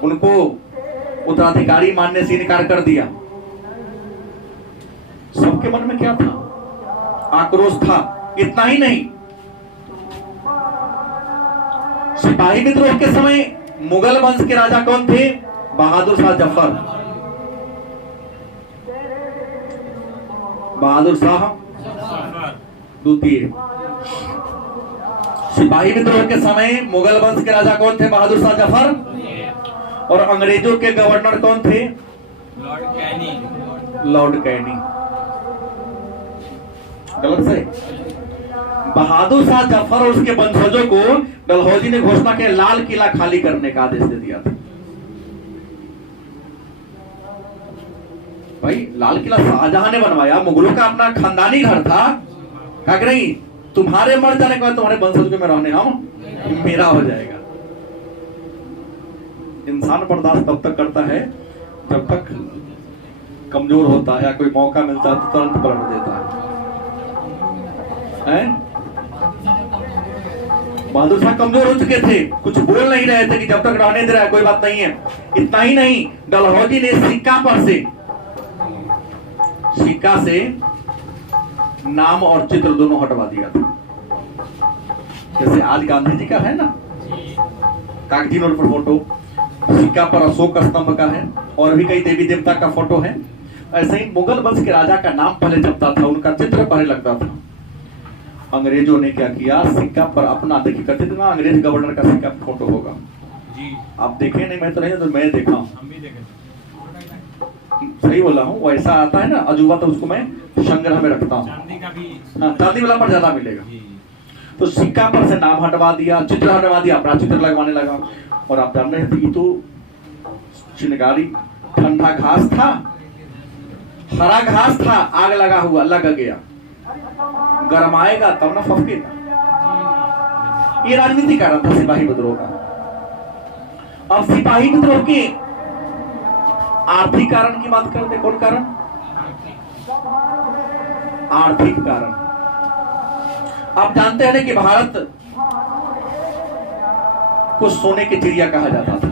उनको उत्तराधिकारी मानने से इनकार कर दिया। सबके मन में क्या था, आक्रोश था। इतना ही नहीं, सिपाही विद्रोह के समय मुगल वंश के राजा कौन थे? बहादुर शाह जफर। बहादुर शाह द्वितीय। सिपाही विद्रोह के समय मुगल वंश के राजा कौन थे? बहादुर शाह जफर। और अंग्रेजों के गवर्नर कौन थे? लॉर्ड कैनी। गलत से बहादुर शाह जफर और उसके वंशजों को डलहौजी ने घोषणा के लाल किला खाली करने का आदेश दे दिया था। भाई लाल किला शाहजहां ने बनवाया, मुगलों का अपना खानदानी घर था। क्या नहीं, तुम्हारे मर जाने के बाद तुम्हारे वंशज में रहने हम मेरा हो जाएगा। इंसान बर्दाश्त तब तक करता है जब तक कमजोर होता है या कोई मौका मिलता है तो तुरंत पलट देता है। बहादुर शाह कमजोर हो चुके थे, कुछ बोल नहीं रहे थे कि जब तक रहने दे रहा है कोई बात नहीं है। इतना ही नहीं, डलहौजी ने सिक्का से नाम और चित्र दोनों हटवा दिया था। जैसे आज गांधी जी का है ना कागजी नोट पर फोटो, सिक्का पर अशोक स्तंभ का है और भी कई देवी देवता का फोटो है। ऐसे ही मुगल वंश के राजा का नाम पहले जपता था, उनका चित्र पहले लगता था। अंग्रेजों ने क्या किया, सिक्का पर अपना, देखिए कहते थे ना अंग्रेज गवर्नर का सिक्का फोटो होगा जी। आप देखे नहीं, मैं तो नहीं, तो मैं देखा, हम भी देखे। सही बोला हूँ, वैसा आता है ना अजूबा, तो उसको मैं संग्रह में रखता हूँ। चांदी वाला पर ज्यादा मिलेगा। तो सिक्का पर से नाम हटवा दिया, चित्र हटवा दिया, अपना चित्र लगवाने लगा। और आप जान रहे थे ये तो चिनगारी ठंडा घास था, हरा घास था, आग लगा हुआ, लग गया, गरमाएगा तब ना फफकेगा। ये राजनीति कारण था सिपाही विद्रोह का। अब सिपाही विद्रोह के आर्थिक कारण की बात करते, कौन कारण? आर्थिक कारण। आप जानते हैं ना कि भारत को सोने की चिड़िया कहा जाता था।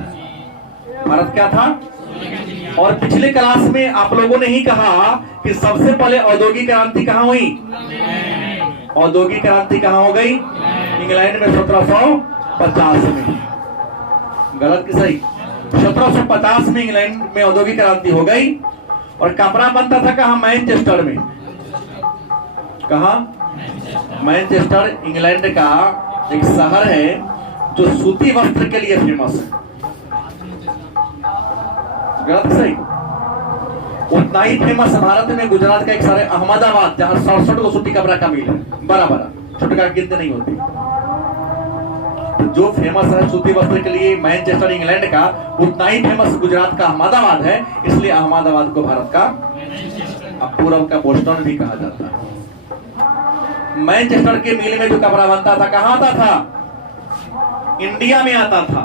भारत क्या था? और पिछले क्लास में आप लोगों ने ही कहा कि सबसे पहले औद्योगिक क्रांति कहां हुई? औद्योगिक क्रांति कहां हो गई? इंग्लैंड में 1750 में। गलत कि सही? 1750 में इंग्लैंड में औद्योगिक क्रांति हो गई और कपड़ा बनता था कहां? मैनचेस्टर में। कहां? मैनचेस्टर इंग्लैंड का एक शहर है जो सूती वस्त्र के लिए फेमस है। गलत सही? उतना ही फेमस भारत में गुजरात का एक शहर है अहमदाबाद, जहां 67 को सूती कपड़ा का मिल है। बड़ा बड़ा छोटा गिनती नहीं होती। तो जो फेमस है सूती वस्त्र के लिए मैनचेस्टर इंग्लैंड का, उतना ही फेमस गुजरात का अहमदाबाद है। इसलिए अहमदाबाद को भारत का पूरब का बोस्टन भी कहा जाता है। मैनचेस्टर के मिल में जो कपड़ा बनता था कहां आता था? इंडिया में आता था।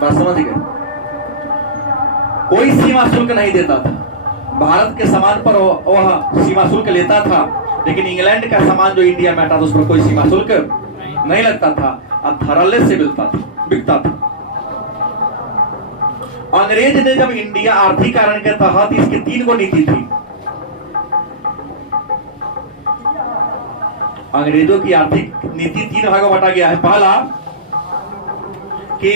बात समझ गए? कोई सीमा शुल्क नहीं देता था। भारत के सामान पर वह सीमा शुल्क लेता था, लेकिन इंग्लैंड का सामान जो इंडिया में आता था उस पर कोई सीमा शुल्क नहीं लगता था। अब धड़ल्ले से बिकता था। अंग्रेज ने जब इंडिया आर्थिकरण के तहत इसकी 3 गो नीति थी। अंग्रेजों की आर्थिक नीति 3 भागों में बांटा गया है। पहला कि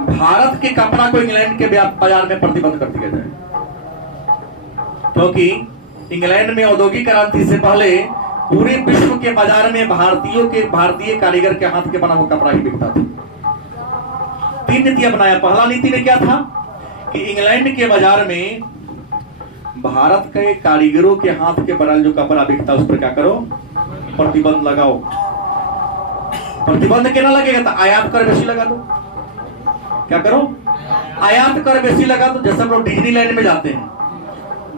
भारत के कपड़ा को इंग्लैंड के बाजार में प्रतिबंध कर दिया जाए, क्योंकि इंग्लैंड में औद्योगिक क्रांति से पहले पूरे विश्व के बाजार में भारतीय कारीगर के हाथ के बना हुआ कपड़ा ही बिकता था। 3 नीति अपनाया। पहला नीति में क्या था कि इंग्लैंड के बाजार में भारत के कारीगरों के हाथ के बना जो कपड़ा बिकता है उस पर क्या करो? प्रतिबंध लगाओ। प्रतिबंध क्या लगेगा? तो आयात कर बेसी लगा दो। क्या करो? आयात कर बेसी लगा दो। जैसे हम लोग डिज्नीलैंड में जाते हैं,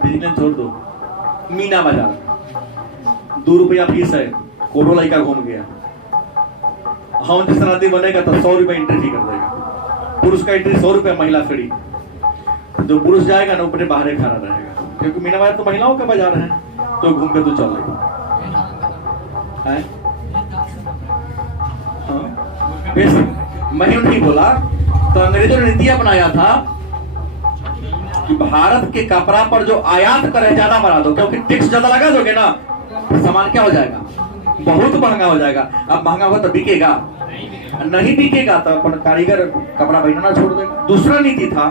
डिज्नीलैंड छोड़ दो, मीना बाजार 2 रुपया फीस है, कोनो लड़का घूम गया। हम जिस राती बनेगा तो 100 रुपया एंट्री फी कर देगा। पुरुष का एंट्री 100 रुपया, महिला फ्री। जो पुरुष जाएगा ना ऊपर बाहर खड़ा रहेगा, क्योंकि मीना बाजार तो महिलाओं का बाजार है। तो घूम के तू चल लेगा। मैं नहीं बोला। तो अंग्रेजों ने नीति अपनाया था कि भारत के कपड़ा पर जो आयात कर है ज्यादा बढ़ा दो, क्योंकि टैक्स ज्यादा लगा दोगे ना तो सामान क्या हो जाएगा? बहुत महंगा हो जाएगा। अब महंगा होगा तो बिकेगा नहीं, बिकेगा तो अपन कारीगर कपड़ा बनाना छोड़ देगा। दूसरा नीति था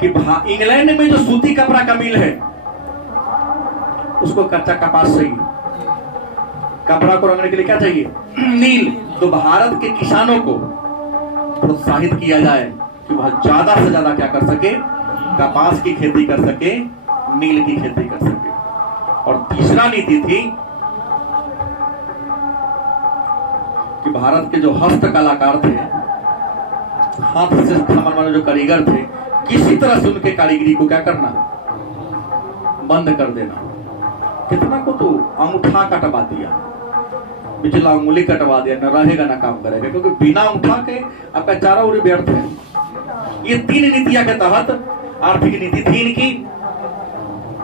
कि इंग्लैंड में जो सूती कपड़ा का मिल है उसको कच्चा कपास चाहिए। कपड़ा को रंगने के लिए क्या चाहिए? नील। तो भारत के किसानों को प्रोत्साहित किया जाए कि वह ज्यादा से ज्यादा क्या कर सके? कपास की खेती कर सके, नील की खेती कर सके। और तीसरा नीति थी कि भारत के जो हस्त कलाकार थे, हाथ से सामान वाले जो कारीगर थे, किसी तरह से उनके कारीगरी को क्या करना? बंद कर देना। कितना को तो अंगूठा कटवा दिया, पिछला उंगली कटवा दिया, न रहेगा ना काम करेगा, क्योंकि बिना अंगूठा के आपका चारा उड़ी व्यर्थ है। ये 3 नीतियां के तहत आर्थिक नीति थी इनकी।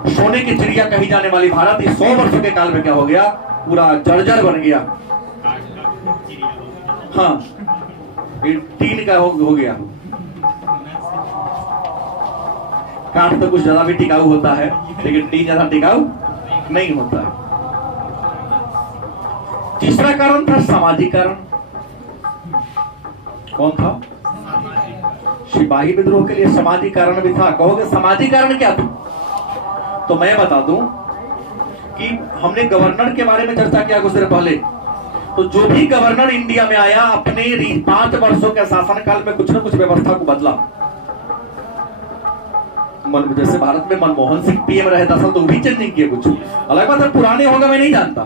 सोने की चिड़िया कही जाने वाली भारत इस 100 वर्षों के काल में क्या हो गया? पूरा जर्जर बन गया। हाँ, ये टीन का हो गया। काठ तो कुछ ज्यादा भी टिकाऊ होता है, लेकिन टीन ज्यादा टिकाऊ नहीं होता है। तीसरा कारण था सामाजिकरण। कौन था? सिपाही विद्रोह के लिए सामाजिकरण भी था। कहोगे सामाजिकरण क्या था? तो मैं बता दूं कि हमने गवर्नर के बारे में चर्चा किया कुछ देर पहले। तो जो भी गवर्नर इंडिया में आया, अपने 5 वर्षों के शासनकाल में कुछ न कुछ व्यवस्था को बदला। जैसे भारत में मनमोहन सिंह पीएम रहे 10 साल, तो भी चेंज नहीं किए कुछ। अलग बात है पुराने होगा मैं नहीं जानता।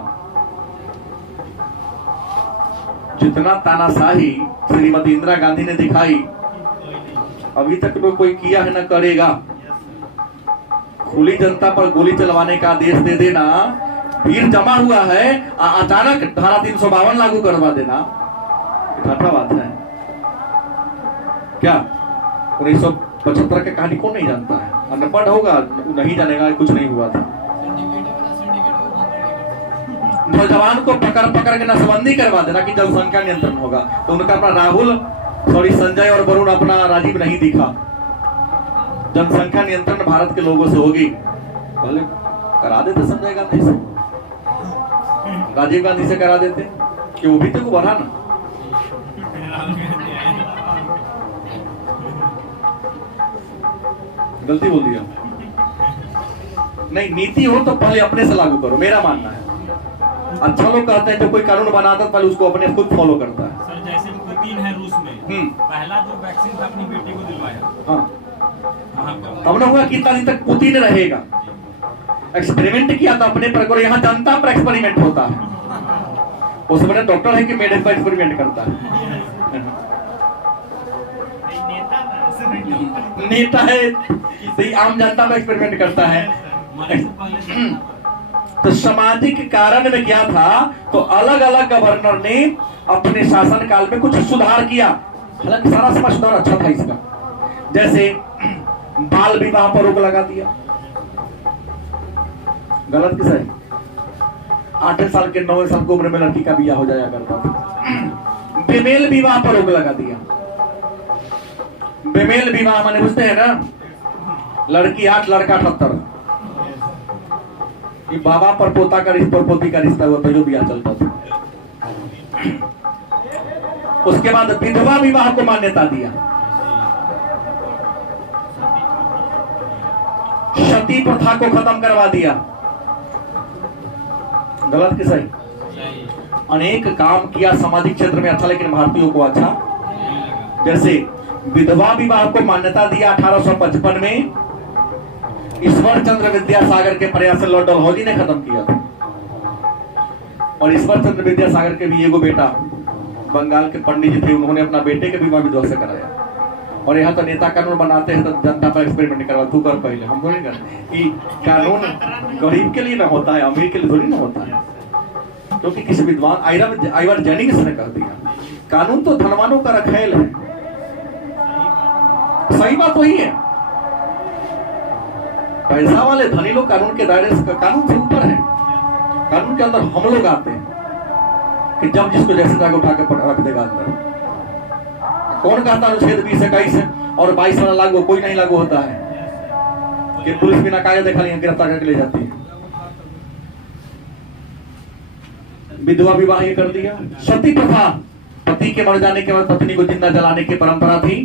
जितना तानाशाही श्रीमती इंदिरा गांधी ने दिखाई, अभी तक तो कोई किया है ना करेगा। खुली जनता पर गोली चलवाने का आदेश दे देना, भीड़ जमा हुआ है, अचानक धारा 352 लागू करवा देना, घाटा बात है क्या? 75 की कहानी कौन नहीं जानता है? अनपढ़ होगा नहीं जानेगा कुछ नहीं हुआ था। नौजवान को पकड़ पकड़ के नसबंदी करवा देना कि जनसंख्या नियंत्रण होगा, तो उनका अपना संजय और वरुण अपना राजीव नहीं दिखा। जनसंख्या नियंत्रण भारत के लोगों से होगी, पहले करा देते संजय गांधी से, राजीव गांधी से करा देते कि वो भी तो बढ़ा ना। गलती बोल दिया नहीं, नीति हो तो पहले अपने से लागू करो, मेरा मानना है। अच्छा लोग कहते हैं जो कोई कानून बनाता है पहले उसको अपने खुद फॉलो करता है। सर जैसे पुतिन है रूस में, पहला जो वैक्सीन था अपनी बेटी को दिलवाया, हाँ तब ना हुआ कितना दिन तक पुतिन रहेगा। एक्सपेरिमेंट किया था अपने पर, यहाँ जनता पर एक्सपेरिमेंट होता है। उस समय डॉक्टर है कि मेडिकल पर एक्सपेरिमेंट करता है। नेता है तो आम जनता पर एक्सपेरिमेंट करता है। तो सामाजिक कारण में क्या था, तो अलग अलग गवर्नर ने अपने शासन काल में कुछ सुधार किया। हालांकि सारा समाज सुधार अच्छा था इसका, जैसे बाल विवाह पर रोक लगा दिया। गलत किसा है? 8 साल के 9 साल की उम्र में लड़की का बियाह हो जाया करता था। बेमेल विवाह पर रोक लगा दिया। बेमेल विवाह माने बुझते हैं ना, लड़की 8 लड़का 78। ये बाबा पर पोता का रिश्ता और पोती का रिश्ता हुआ था जो बियाह चलता था। उसके बाद विधवा विवाह को मान्यता दिया। सती प्रथा को खत्म करवा दिया। गलत कि सही? अनेक काम किया सामाजिक क्षेत्र में अच्छा, लेकिन भारतीयों को अच्छा। जैसे विधवा विवाह को मान्यता दिया 1855 में, ईश्वर चंद्र विद्यासागर के प्रयास से लॉर्ड डलहौजी ने खत्म किया था। और ईश्वर चंद्र विद्यासागर के भी एगो बेटा बंगाल के पंडित जी थे, उन्होंने अपना बेटे के विवाह विधवा से कराया। और यहाँ तो नेता कानून बनाते हैं तो जनता पर एक्सपेरिमेंट करवा, तू कर पहले, हम थोड़ी करते। कि कानून गरीब के लिए ना होता है, अमीर के लिए थोड़ी ना होता है। क्योंकि किसी विद्वान आइवर जेनिंग्स ने कह दिया कानून तो धनवानों का रखेल है। सही बात वही है, पैसा वाले धनी लोग कानून के दायरे से, कानून से ऊपर है। कानून के अंदर हम लोग आते हैं कि जब जिसको जैसे जाके उठा के रख देगा अंदर। कौन कहता है अनुच्छेद 20 21 और 22 वाला लागू, कोई नहीं लागू होता है कि पुलिस बिना कागज देखा नहीं गिरफ्तार करके ले जाती है। विधवा विवाह ये कर दिया। सती प्रथा, पति के मर जाने के बाद पत्नी को जिंदा जलाने की परंपरा थी।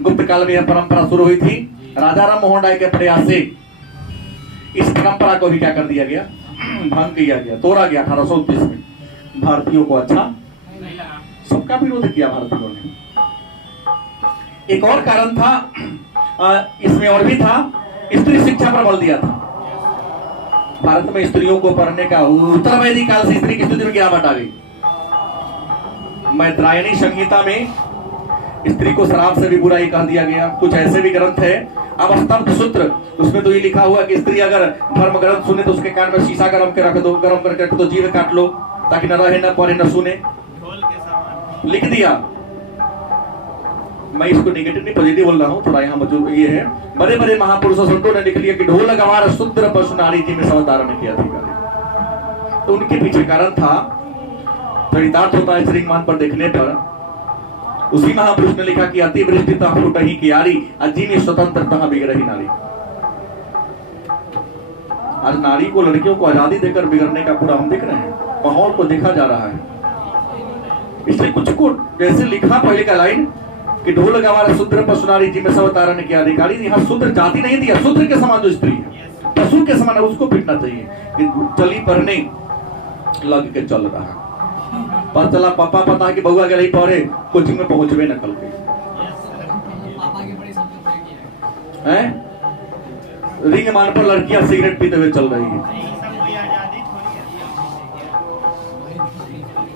गुप्त काल में यह परंपरा शुरू हुई थी। राजा राम मोहन राय के प्रयास से इस परंपरा को भी क्या कर दिया गया, भंग किया गया, तोड़ा गया 1829 में। भारतीयों को अच्छा, सबका विरोध किया भारतीयों ने। एक और कारण था, इसमें और भी था, स्त्री शिक्षा पर बल दिया था। भारत में स्त्रियों को पढ़ने का, उत्तर वैदिक काल से स्त्री की स्थिति में गिरावट आ गई। मैत्रायणी संहिता में स्त्री को श्राप से भी बुरा ही कह दिया गया। कुछ ऐसे भी ग्रंथ है, अब स्तब्ध सूत्र, उसमें तो ये लिखा हुआ कि स्त्री अगर धर्म ग्रंथ सुने तो उसके कान में शीशा गरम के रख दो, गरम करके रख दो, जीभ काट लो ताकि न रहे न पढ़े न सुने, लिख दिया। मैं इसको नेगेटिव नहीं पॉजिटिव बोल रहा हूँ, थोड़ा यहाँ मौजूद ये है। बड़े बड़े महापुरुषों संतों ने लिख लिया कि ढोल गवार शूद्र पशु नारी जी में समझदार ने किया अधिकारी। तो उनके पीछे कारण था, चरितार्थ होता है श्रीमान पर देखने पर। उसी महापुरुष ने लिखा कि अति वृष्टि तह फुटहि कियारी, अजी में स्वतंत्र तह बिगड़ही नारी। आज नारी को, लड़कियों को आजादी देकर बिगड़ने का पूरा हम देख रहे हैं, माहौल को देखा जा रहा है। इसलिए कुछ को जैसे लिखा पहले का लाइन कि ढोल गवार शूद्र पशु नारी जी में सब तारण के अधिकारी, यहाँ शूद्र जाति नहीं दिया, शूद्र के समान जो स्त्री है, पशु के समान है, उसको पीटना चाहिए कि चली पढ़ने लग के चल रहा। पता चला पापा पता है कि बउआ गई पढ़े, कोचिंग में पहुंचबे न कल के हैं। रिंग मान पर लड़कियां सिगरेट पीते हुए चल रही है।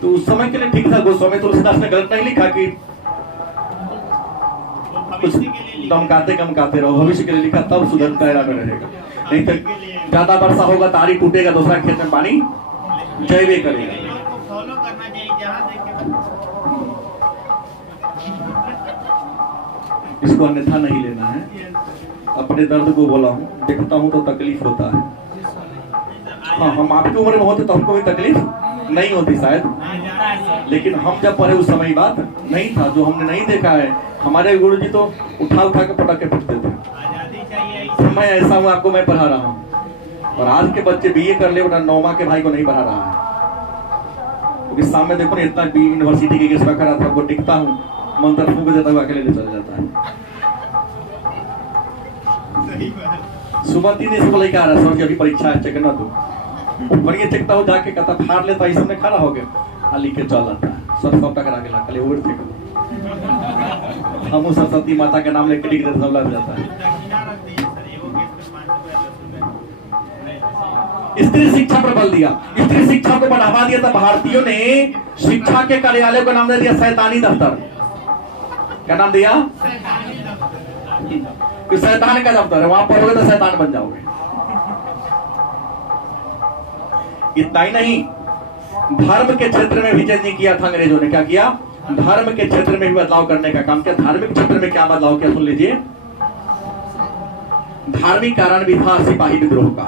तो उस समय के लिए ठीक था। गोस्वामी तुलसीदास ने गलत नहीं लिखा कि कुछ दमकाते गमकाते रहो, भविष्य के लिए लिखा, तब सुधरता में रहेगा। नहीं तो ज्यादा वर्षा होगा, तारी टूटेगा, दूसरा खेत में पानी जयवे करेगा। फॉलो करना चाहिए जहां देखे। इसको अन्यथा नहीं लेना है। अपने दर्द को बोला हूँ, देखता हूँ तो तकलीफ होता है। हाँ, हम आपकी उम्र में होते तो हमको भी तकलीफ नहीं होती शायद, लेकिन हम जब पढ़े उस समय बात नहीं था। जो हमने नहीं देखा है, हमारे गुरुजी तो उठा उठा के पटाखे फूटते थे। मैं ऐसा हूँ, आपको मैं पढ़ा रहा हूँ, और आज के बच्चे बीए कर ले, उन्हें 9वां के भाई को नहीं पढ़ा रहा है। क्योंकि सामने देखो ना, इतना यूनिवर्सिटी के केस रखा रहा था, वो टिकता हूँ, मंत्र फूंक देता हुआ अकेले चला जाता है। सुबह 3 दिन से बोला क्या आ रहा है, सर की अभी परीक्षा है, चेक ना दो। बढ़िया चेकता हूँ, जाके कहता फाड़ लेता है, इसमें खड़ा हो गया लिख के चल आता है। सब टकरा के ला कल ओवर फेंक हम सरस्वती माता के नाम लेके लिख देते, सब लग जाता है। स्त्री शिक्षा पर बल दिया, स्त्री शिक्षा को बढ़ावा दिया था। भारतीयों ने शिक्षा के कार्यालय को नाम दे दिया शैतानी दफ्तर। क्या नाम दिया? कि शैतान का दफ्तर है, वहां पढ़ोगे तो शैतान बन जाओगे। इतना ही नहीं, धर्म के क्षेत्र में भी चेंजिंग किया था अंग्रेजों ने। क्या किया? धर्म के क्षेत्र में भी बदलाव करने का काम किया। धार्मिक क्षेत्र में क्या बदलाव किया, सुन लीजिए। धार्मिक कारण भी था सिपाही विद्रोह का।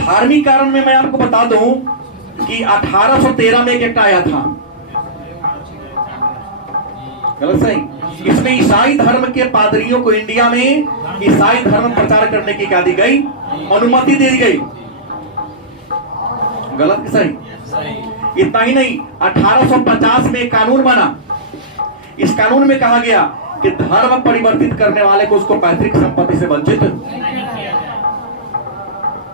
धार्मिक कारण में मैं आपको बता दूं कि 1813 में एक एक्ट आया था, गलत सही, इसमें ईसाई धर्म के पादरियों को इंडिया में ईसाई धर्म प्रचार करने की क्या दी गई? अनुमति दे दी गई। गलत कि सही? इतना ही नहीं, 1850 में कानून बना। इस कानून में कहा गया कि धर्म परिवर्तित करने वाले को उसको पैतृक संपत्ति से वंचित।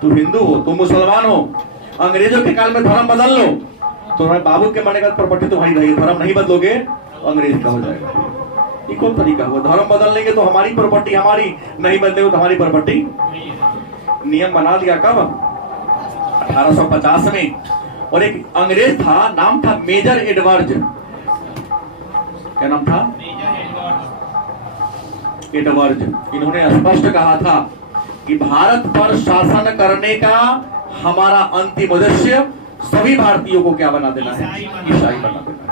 तू हिंदू हो, तू मुसलमान हो, अंग्रेजों के काल में धर्म बदल लो, तो बाबू के मरने का प्रॉपर्टी तुम्हारी रहेगी। धर्म नहीं बदलोगे तो अंग्रेज का हो जाएगा। ये कौन तरीका हुआ? धर्म बदल लेंगे तो हमारी प्रॉपर्टी हमारी, नहीं बदलेंगे तो हमारी प्रॉपर्टी। नियम बना दिया कब? 1850 में। और एक अंग्रेज था, नाम था मेजर एडवर्ड। क्या नाम था? एडवर्ड। इन्होंने स्पष्ट कहा था कि भारत पर शासन करने का हमारा अंतिम उद्देश्य सभी भारतीयों को क्या बना देना है? ईसाई बना देना है।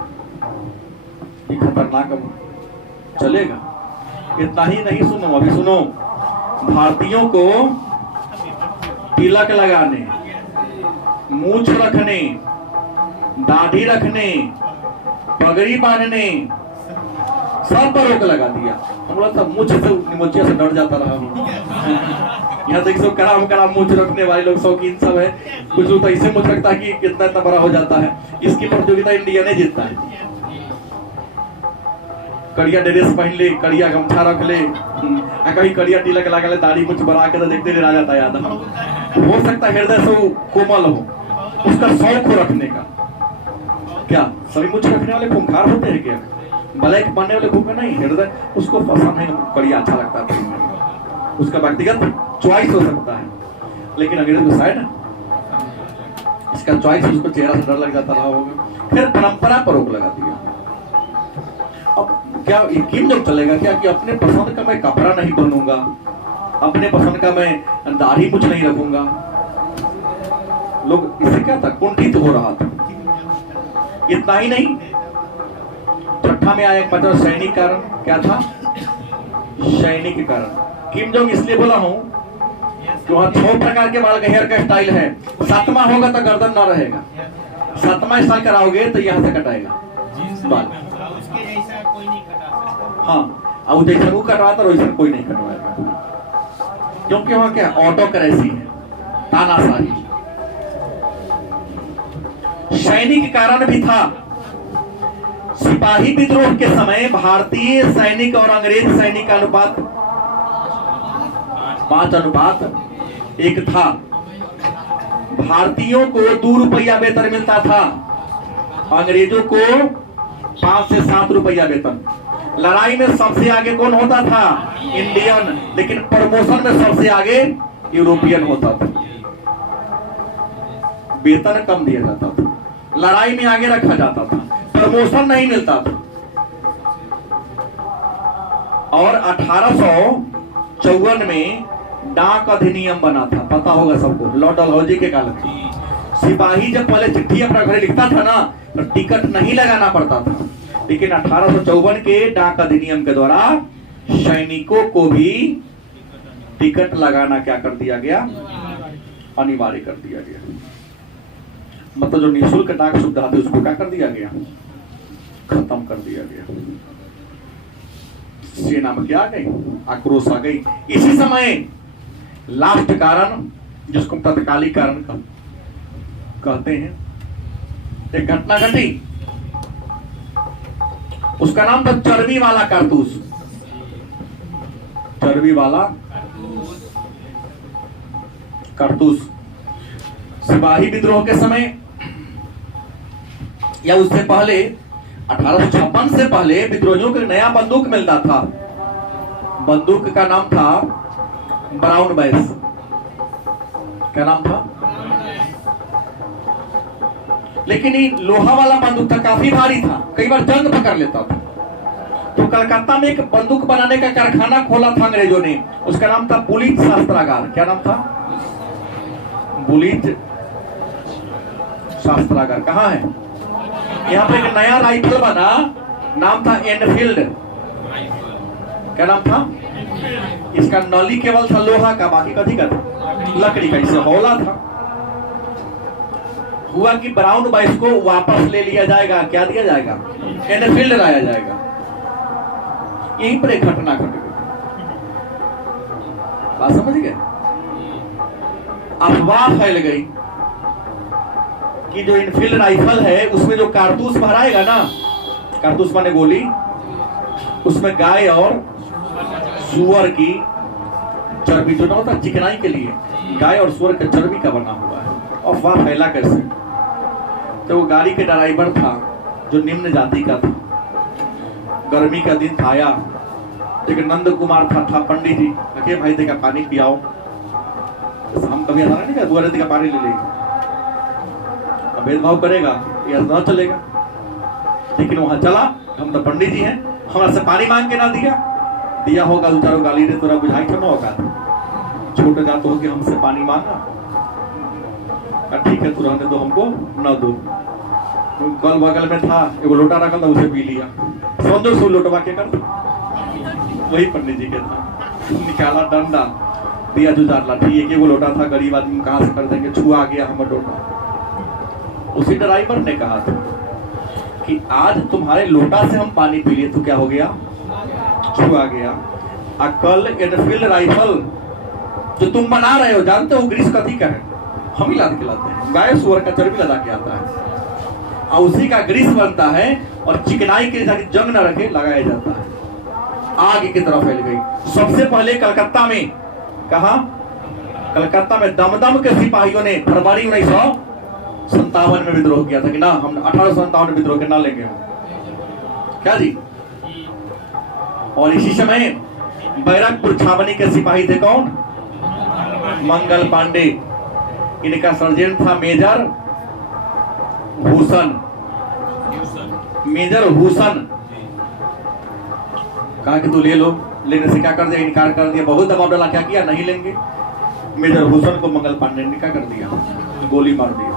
ये खतरनाक चलेगा। इतना ही नहीं, सुनो अभी सुनो, भारतीयों को तिलक लगाने, मूछ रखने, दाढ़ी रखने, पगड़ी बांधने, सब पर रोक लगा दिया। हम लोग सब मूछ से निमोचिया से डर जाता रहा हूँ। यहाँ देख सब कराम कराम मूछ रखने वाले लोग शौकीन सब है। कुछ लोग तो ऐसे मूछ रखता है कि कितना इतना बड़ा हो जाता है। इसकी प्रतियोगिता इंडिया ने जीतता है। कड़िया ड्रेस पहन ले, कड़िया गमछा रख ले, कहीं कड़िया तिलक लगा ले, दाढ़ी कुछ बना के तो देखते रह जाता है याद। हो सकता है हृदय से कोमल हो, उसका शौक हो रखने का। क्या सभी मुझ रखने वाले खूंखार होते हैं क्या? ब्लैक पहनने वाले खूंखार नहीं, हृदय उसको पसंद है, कड़िया अच्छा लगता है, उसका व्यक्तिगत चॉइस हो सकता है। लेकिन अंग्रेज को शायद इसका चॉइस, उसको चेहरा से डर लग जाता रहा होगा। फिर परंपरा पर रोक लगा दिया। अब क्या यकीन जब चलेगा क्या कि अपने पसंद का मैं कपड़ा नहीं पहनूंगा, अपने पसंद का मैं दाढ़ी मुझ नहीं रखूंगा। लोग इससे क्या था, कुंठित हो रहा था। इतना ही नहीं, छठा में आया एक मतलब सैनिक कारण। क्या था? सैनिक कारण। किम जोंग इसलिए बोला हूं कि वहां 6 प्रकार के बाल का हेयर का स्टाइल है। 7वां होगा तो गर्दन ना रहेगा, 7वां स्टाइल कराओगे तो यहां से कटाएगा बाल। हाँ, अब जैसा वो कटवाता था वैसा कोई नहीं कटवाएगा, क्योंकि वहां क्या ऑटोक्रेसी है, तानाशाही। सैनिक कारण भी था। सिपाही विद्रोह के समय भारतीय सैनिक और अंग्रेज सैनिक का अनुपात 5:1 था। भारतीयों को 2 रुपया वेतन मिलता था, अंग्रेजों को 5 से 7 रुपया वेतन। लड़ाई में सबसे आगे कौन होता था? इंडियन। लेकिन प्रमोशन में सबसे आगे यूरोपियन होता था। वेतन कम दिया जाता था, लड़ाई में आगे रखा जाता था, प्रमोशन नहीं मिलता था। और 1854 में डाक अधिनियम बना था, पता होगा सबको, लॉर्ड डलहौजी के काल में। सिपाही जब पहले चिट्ठी अपना घर लिखता था ना, टिकट नहीं लगाना पड़ता था, लेकिन 1854 के डाक अधिनियम के द्वारा सैनिकों को भी टिकट लगाना क्या कर दिया गया, अनिवार्य कर दिया गया। मतलब जो निःशुल्क डाक सुविधा थी उसको क्या कर दिया गया, खत्म कर दिया गया। सेना में क्या आ गई, आक्रोश आ गई। इसी समय लास्ट कारण, जिसको तत्कालिक कारण कहते हैं, एक घटना घटी, उसका नाम था चर्बी वाला कारतूस। चर्बी वाला कारतूस। सिपाही विद्रोह के समय या उससे पहले 1856 से पहले विद्रोहियों को नया बंदूक मिलता था। बंदूक का नाम था ब्राउन बैस। क्या नाम था? लेकिन ये लोहा वाला बंदूक था, काफी भारी था, कई बार जंग पकड़ लेता था। तो कलकत्ता में एक बंदूक बनाने का कारखाना खोला था अंग्रेजों ने, उसका नाम था बुलिट शास्त्रागार। क्या नाम था? बुलिट शास्त्रागार। कहाँ है? यहाँ पे एक नया राइफल बना, नाम था एनफील्ड। क्या नाम था? इसका नली केवल था लोहा का, बाकी कथी का था? लकड़ी का। इसे हौला था। हुआ कि ब्राउन बाइस को वापस ले लिया जाएगा। क्या दिया जाएगा? एनफील्ड लाया जाएगा। यहीं पर एक घटना घट गई। बात समझ गए? अफवाह फैल गई कि जो इनफील्ड राइफल है उसमें जो कारतूस भराएगा ना, कारतूस माने गोली, उसमें गाय और सुअर की चर्बी, जो ना होता चिकनाई के लिए, गाय और सुअर के चर्बी का बना हुआ है। अफवाह फैला कैसे? तो वो गाड़ी के ड्राइवर था जो निम्न जाति का था, गर्मी का दिन था, आया एक नंद कुमार था पंडित जी, कहे भाई देखा पानी पियाओ। तो हम कभी ऐसा नहीं, दुआ का पानी ले लेगा, भेदभाव करेगा, यह ना चलेगा। लेकिन वहां चला, हम तो पंडित जी हैं, हमारे से पानी मांग के ना दिया होगा, दो चारों गाली ने तोरा बुझाई क्यों ना होगा, छोटे जात हो कि हमसे पानी मांगा, ठीक है तू रहने दो, हमको न दो। कल बगल में था एगो लोटा रखा था, उसे पी लिया। समझो सो लोटवा के कर, वही पंडित जी के था। निकाला डंडा, दिया जुजार लाठी, एक एगो लोटा था, गरीब आदमी कहाँ से कर देंगे, छुआ गया हमारा लोटा। उसी ड्राइवर ने कहा था कि आज तुम्हारे लोटा से हम पानी पी लिए तो क्या हो गया, छुआ गया। कल एनफील्ड राइफल जो तुम बना रहे हो, जानते हो ग्रीस कथी का है? हम ही लाद के लाते हैं, गाय सुअर का चर्बी लगा के आता है, और उसी का ग्रीस बनता है और चिकनाई के लिए जंग न रखे लगाया जाता है। आगे की तरफ फैल गई। सबसे पहले कलकत्ता में, कहा? कलकत्ता में दमदम के सिपाहियों ने फरवरी 1957 में विद्रोह किया था कि ना, हम 1857 में विद्रोह के ना लेंगे हम। क्या जी? और इसी समय बैरकपुर छावनी के सिपाही थे कौन? मंगल पांडे। इनका सर्जेंट था मेजर हुसन। मेजर हुसन कहा कि तू ले लो, लेने से क्या कर दिया, इनकार कर दिया, बहुत दबाव डाला, क्या किया, नहीं लेंगे। मेजर हुसन को मंगल पांडे ने क्या कर दिया, गोली मार दिया।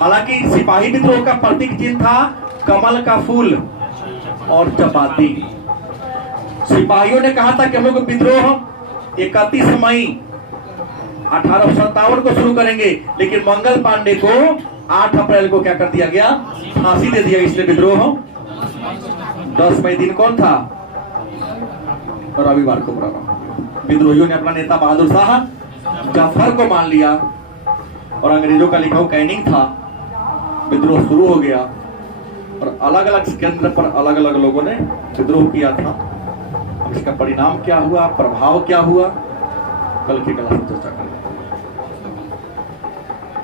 हालांकि सिपाही विद्रोह का प्रतीक चिन्ह था कमल का फूल और चपाती। सिपाहियों ने कहा था कि हम लोग विद्रोह 31 मई 1857 को शुरू करेंगे, लेकिन मंगल पांडे को 8 अप्रैल को क्या कर दिया गया, फांसी दे दिया। इसलिए विद्रोह 10 मई दिन कौन था, रविवार को प्रारंभ। विद्रोहियों ने अपना नेता बहादुर शाह जफर को मान लिया और अंग्रेजों का लिखा कैनिंग था। विद्रोह शुरू हो गया और अलग अलग केंद्र पर अलग अलग लोगों ने विद्रोह किया था। अब इसका परिणाम क्या हुआ, प्रभाव क्या हुआ, कल की क्लास में चर्चा करेंगे।